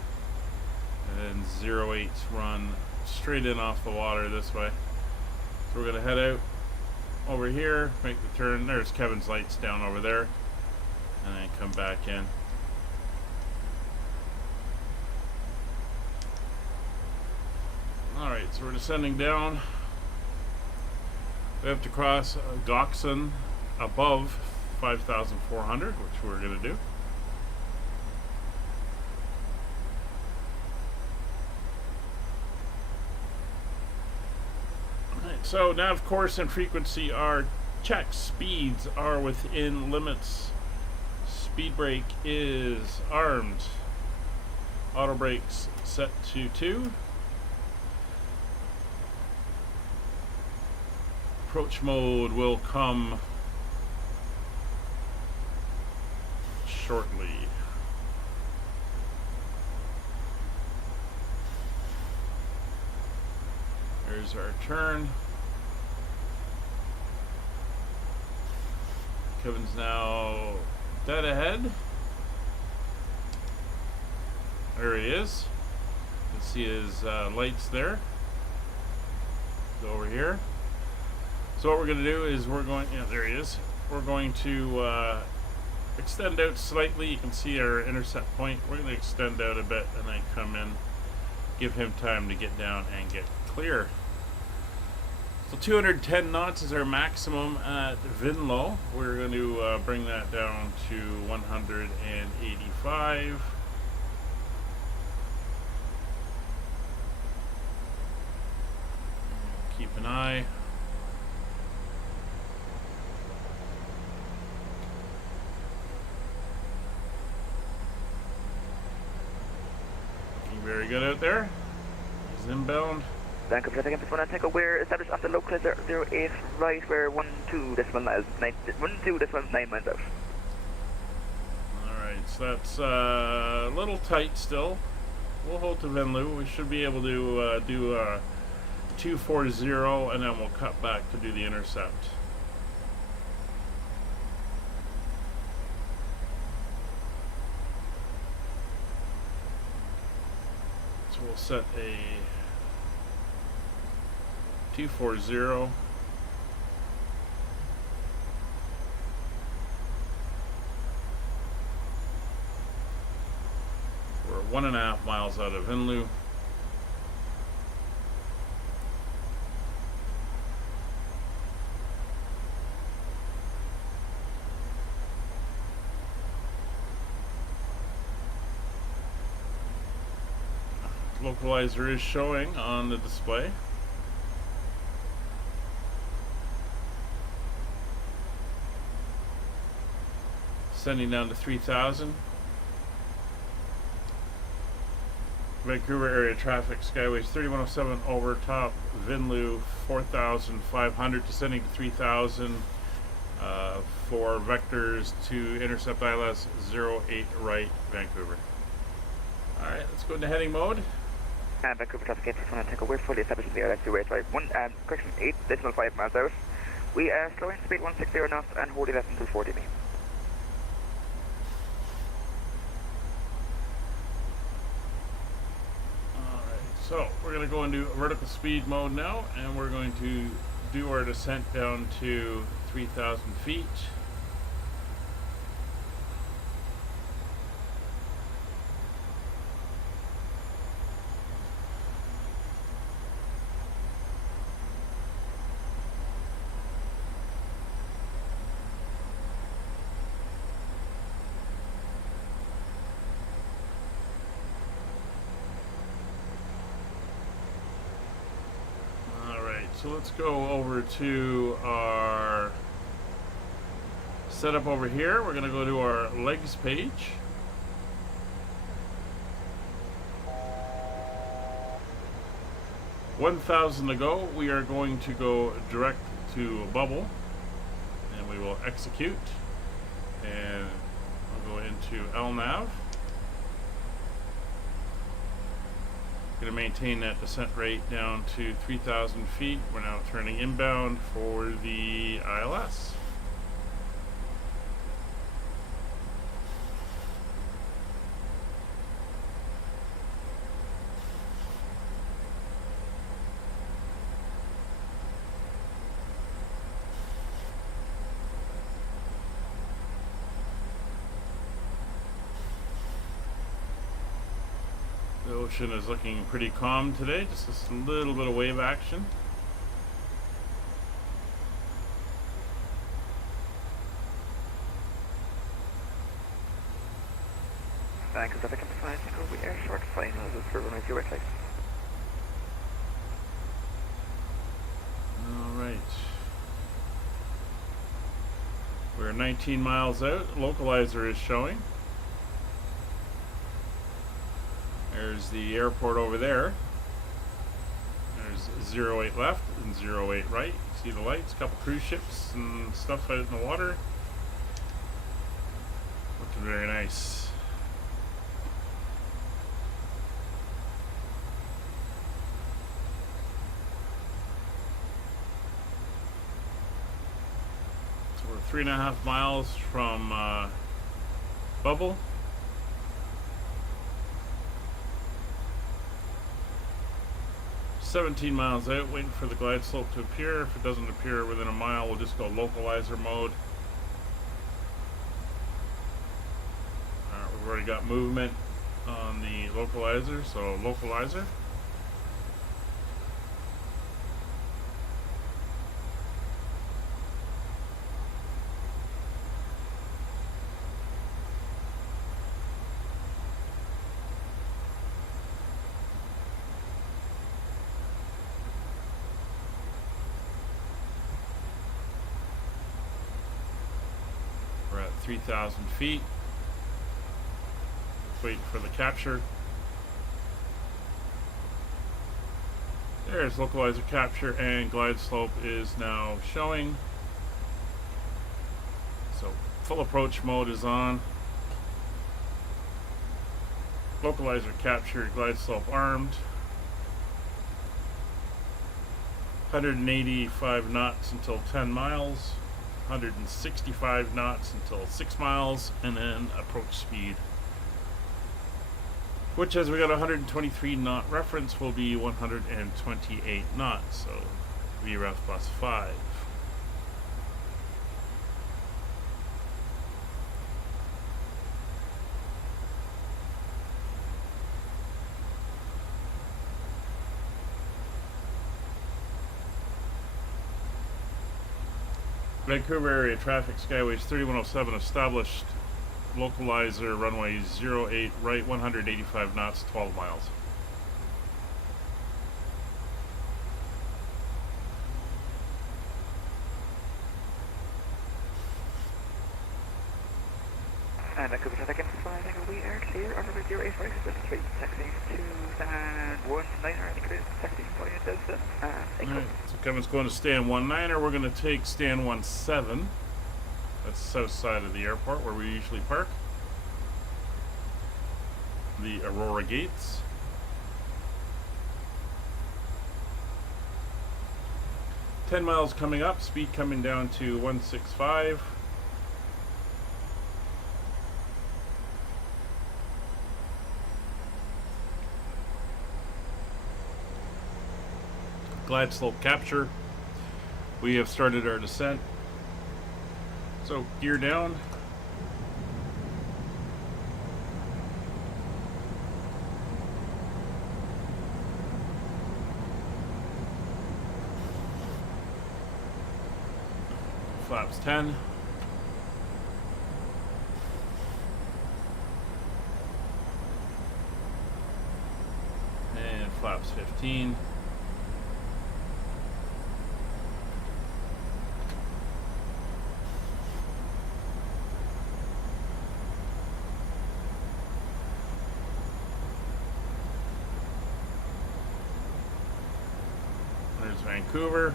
and 08's run straight in off the water this way. So we're going to head out over here, make the turn. There's Kevin's lights down over there, and then come back in. Alright, so we're descending down. We have to cross Gokson above 5,400, which we're going to do. Alright, so nav course and frequency are checked. Speeds are within limits. Speed brake is armed. Auto brakes set to 2. Approach mode will come shortly. There's our turn. Kevin's now dead ahead. There he is. You can see his lights there. Go over here. So what we're going to do is we're going, yeah, there he is. We're going to extend out slightly. You can see our intercept point. We're going to extend out a bit and then come in, give him time to get down and get clear. So 210 knots is our maximum at Vinlow. We're going to bring that down to 185. Keep an eye. Very good out there. He's inbound. Vancouver Traffic, this one I think we're established on the localizer 08 right, we're 12.9 miles out. Alright, so that's a little tight still. We'll hold to Venlo. We should be able to do 240 and then we'll cut back to do the intercept. So we'll set a 240. We're 1.5 miles out of Inlu. Localizer is showing on the display. Sending down to 3,000. Vancouver area traffic, Skyways 3107 over top, Vinlu 4,500, descending to 3,000 for vectors to intercept ILS 08 right, Vancouver. Alright, let's go into heading mode. Vancouver traffic, this one I think we're fully established in the ILS 08 right, correction, 8.5 miles out. We are slowing speed 160 knots and holding left until 40 meters. So we're going to go into vertical speed mode now, and we're going to do our descent down to 3,000 feet. So let's go over to our setup over here. We're going to go to our legs page. $1,000 to go. We are going to go direct to bubble, and we will execute. And I'll go into LNAV. Going to maintain that descent rate down to 3,000 feet. We're now turning inbound for the ILS. The ocean is looking pretty calm today, just a little bit of wave action. Thanks, I think we are short final for runway 08 right. Alright. We're 19 miles out. Localizer is showing. There's the airport over there. There's 08 left and 08 right. See the lights, a couple cruise ships and stuff out in the water. Looking very nice. So we're 3.5 miles from Bubble. 17 miles out, waiting for the glide slope to appear. If it doesn't appear within a mile, we'll just go localizer mode. Alright, we've already got movement on the localizer, so localizer. We're at 3,000 feet. Waiting for the capture. There's localizer capture, and glide slope is now showing. So full approach mode is on. Localizer capture, glide slope armed. 185 knots until 10 miles. 165 knots until 6 miles, and then approach speed, which, as we got a 123 knot reference, will be 128 knots, so VREF plus 5. Vancouver area traffic, Skyways 3107 established, localizer runway 08 right, 185 knots, 12 miles. And Vancouver traffic in flying, we are clear on runway 08 right, 3, taxiing to stand 19er, and clear taxiing for you, Delta, and Alright, so Kevin's going to stand 19er, we're going to take stand 17. That's the south side of the airport where we usually park. The Aurora gates. $10 miles coming up, speed coming down to 165. Glide slope capture. We have started our descent. So gear down. Flaps 10. And flaps 15. There's Vancouver.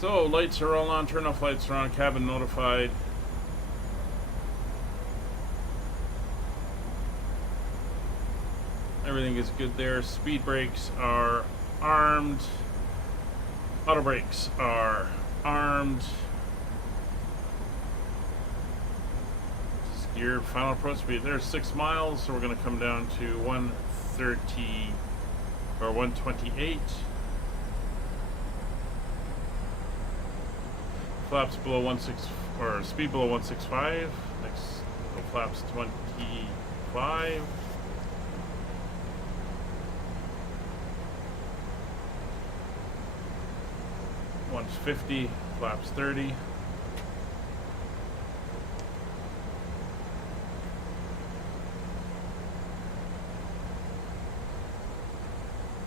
So lights are all on, turn off lights are on, cabin notified. Everything is good there. Speed brakes are armed. Auto brakes are armed. Your final approach speed. There's 6 miles, so we're going to come down to 130 or 128. Flaps below 16 or speed below 165. Next, flaps 25. One's 50. Flaps 30.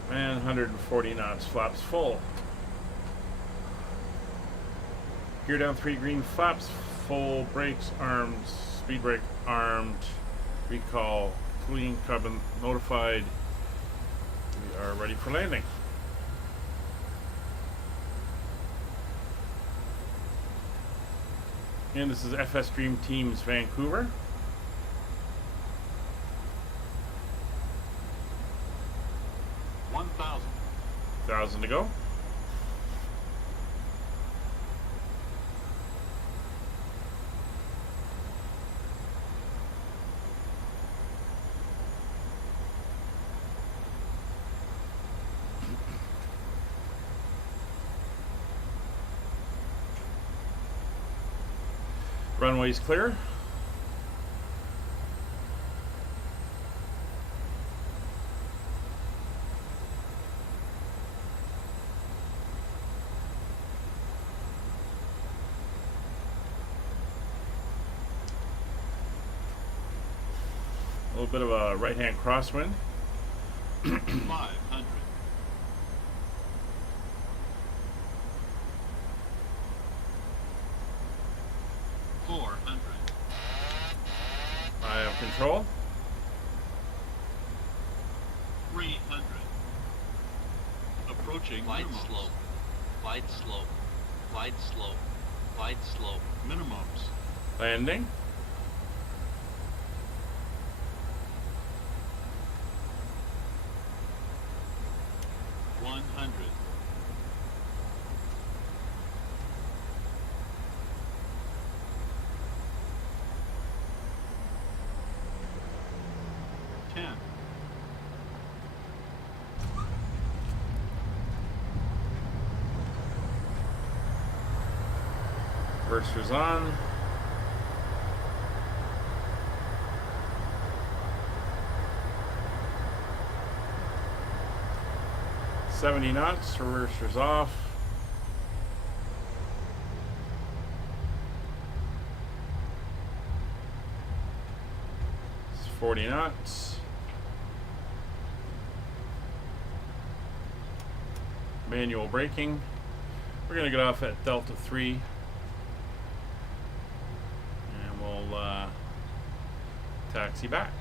And 140 knots, flaps full. Gear down 3 green, flaps full, brakes armed, speed brake armed, recall clean, cabin notified. We are ready for landing. And this is FS Dream Teams Vancouver. $1,000 to go. Runway's clear. A little bit of a right-hand crosswind. 500. 400. I have control. Approaching Wide minimums. slope. Wide slope. Wide slope. Wide slope. Minimums. Landing. One 100. Ten. Reversers on. $70 knots, reversers off. It's 40 knots. Manual braking. We're gonna get off at Delta 3. And we'll taxi back.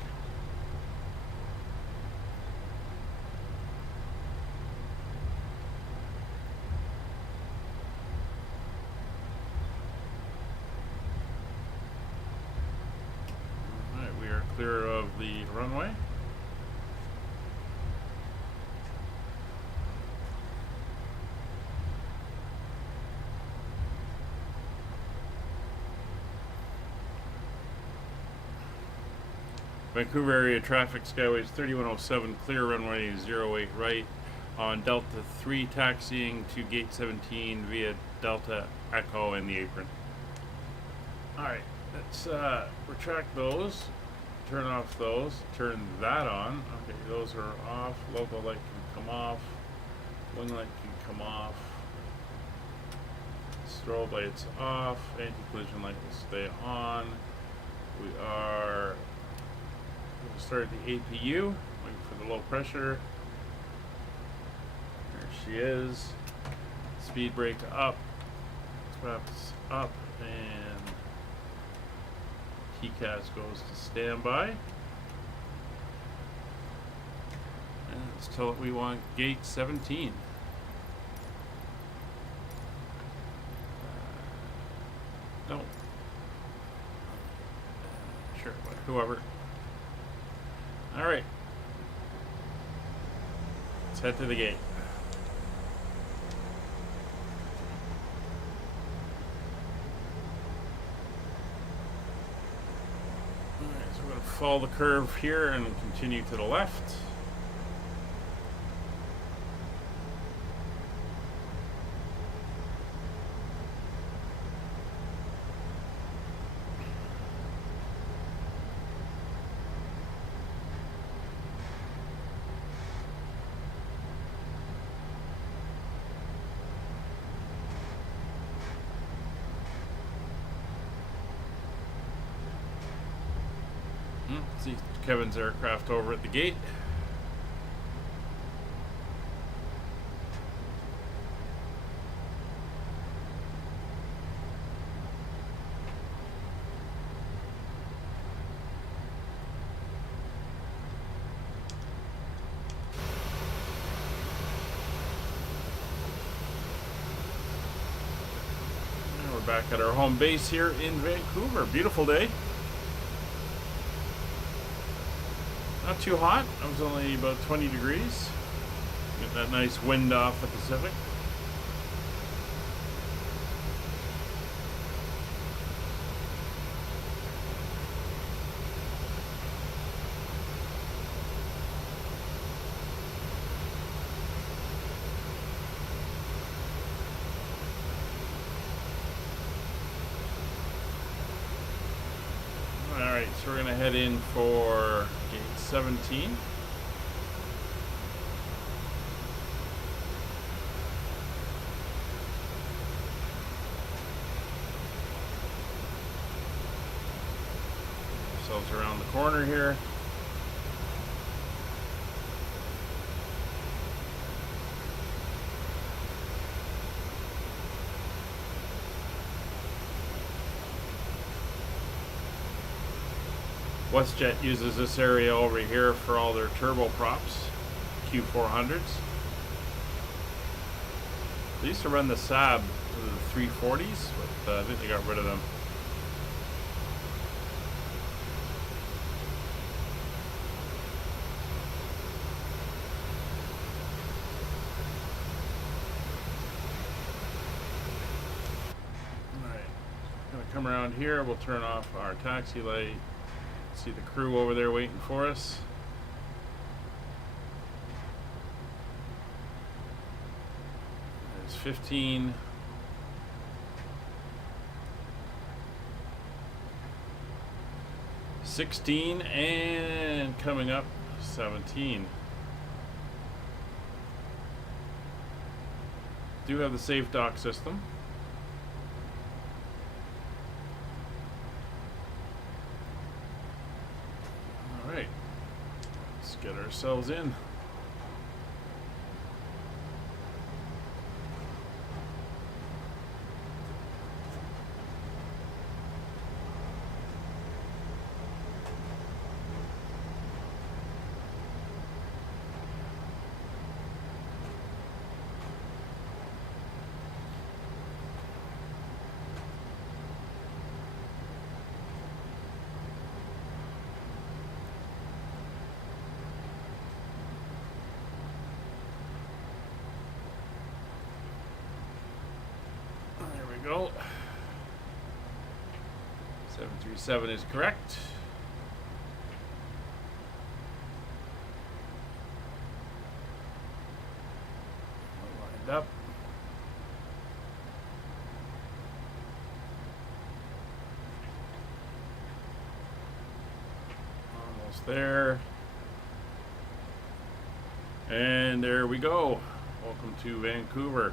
Clear of the runway. Vancouver area traffic, Skyways 3107, clear runway 08 right on Delta 3 taxiing to gate 17 via Delta Echo and the apron. Alright, let's retract those. Turn off those, turn that on. Okay, those are off. Local light can come off. Wing light can come off. Strobe lights off. Anti-collision light will stay on. We'll start the APU. Wait for the low pressure. There she is. Speed brake up. Flaps up and TCAS goes to standby. And let's tell it we want gate 17. No. Sure, whoever. Alright. Let's head to the gate. Follow the curve here and continue to the left. See Kevin's aircraft over at the gate. And we're back at our home base here in Vancouver. Beautiful day. Not too hot. It was only about 20 degrees. Get that nice wind off the Pacific. Alright, so we're going to head in for gate 17. Ourselves around the corner here. WestJet uses this area over here for all their turboprops, Q400s. They used to run the Saab, the 340s, but I think they got rid of them. Alright, gonna come around here, we'll turn off our taxi light. See the crew over there waiting for us. There's 15. $16 and coming up 17. Do have the safe dock system. All right, let's get ourselves in. Go. 737 is correct. Lined up. Almost there. And there we go. Welcome to Vancouver.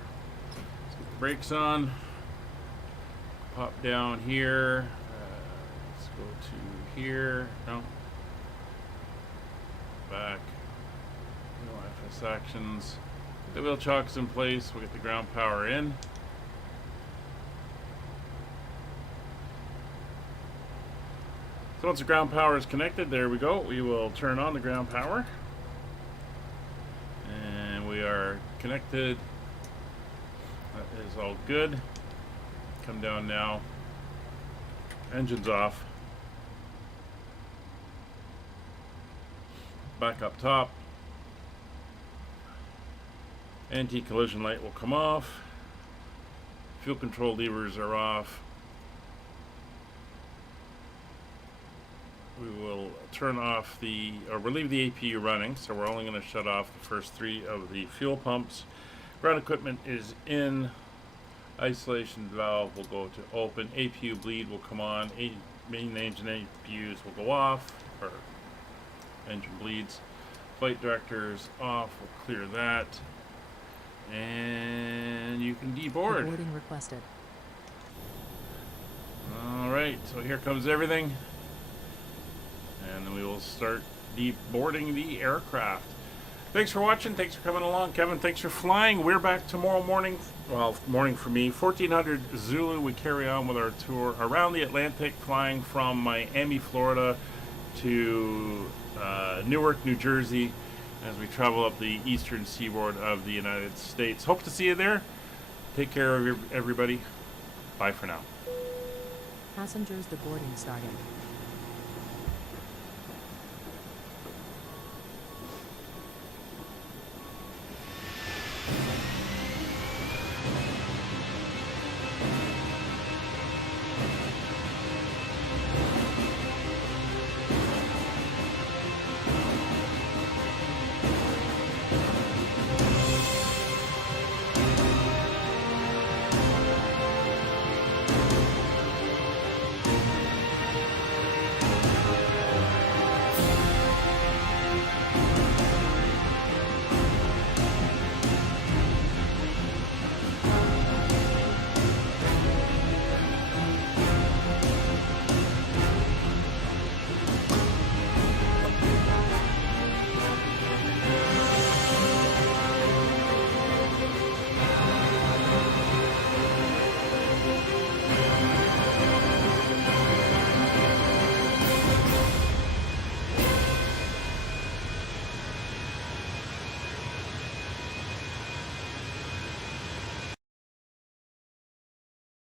Let's get the brakes on. Pop down here. Let's go to here. No. Back. No FS actions. Get the wheel chocks in place. We'll get the ground power in. So once the ground power is connected, there we go. We will turn on the ground power. And we are connected. That is all good. Come down now. Engine's off. Back up top. Anti-collision light will come off. Fuel control levers are off. We will turn off or we'll leave the APU running, so we're only going to shut off the first 3 of the fuel pumps. Ground equipment is in. Isolation valve will go to open. APU bleed will come on. Main engine APUs will go off, or engine bleeds. Flight directors off. We'll clear that. And you can deboard. Boarding requested. Alright, so here comes everything. And then we will start deboarding the aircraft. Thanks for watching. Thanks for coming along. Kevin, thanks for flying. We're back tomorrow morning. Well, morning for me. 1400 Zulu. We carry on with our tour around the Atlantic, flying from Miami, Florida to Newark, New Jersey, as we travel up the eastern seaboard of the United States. Hope to see you there. Take care of everybody. Bye for now. Passengers, the boarding started.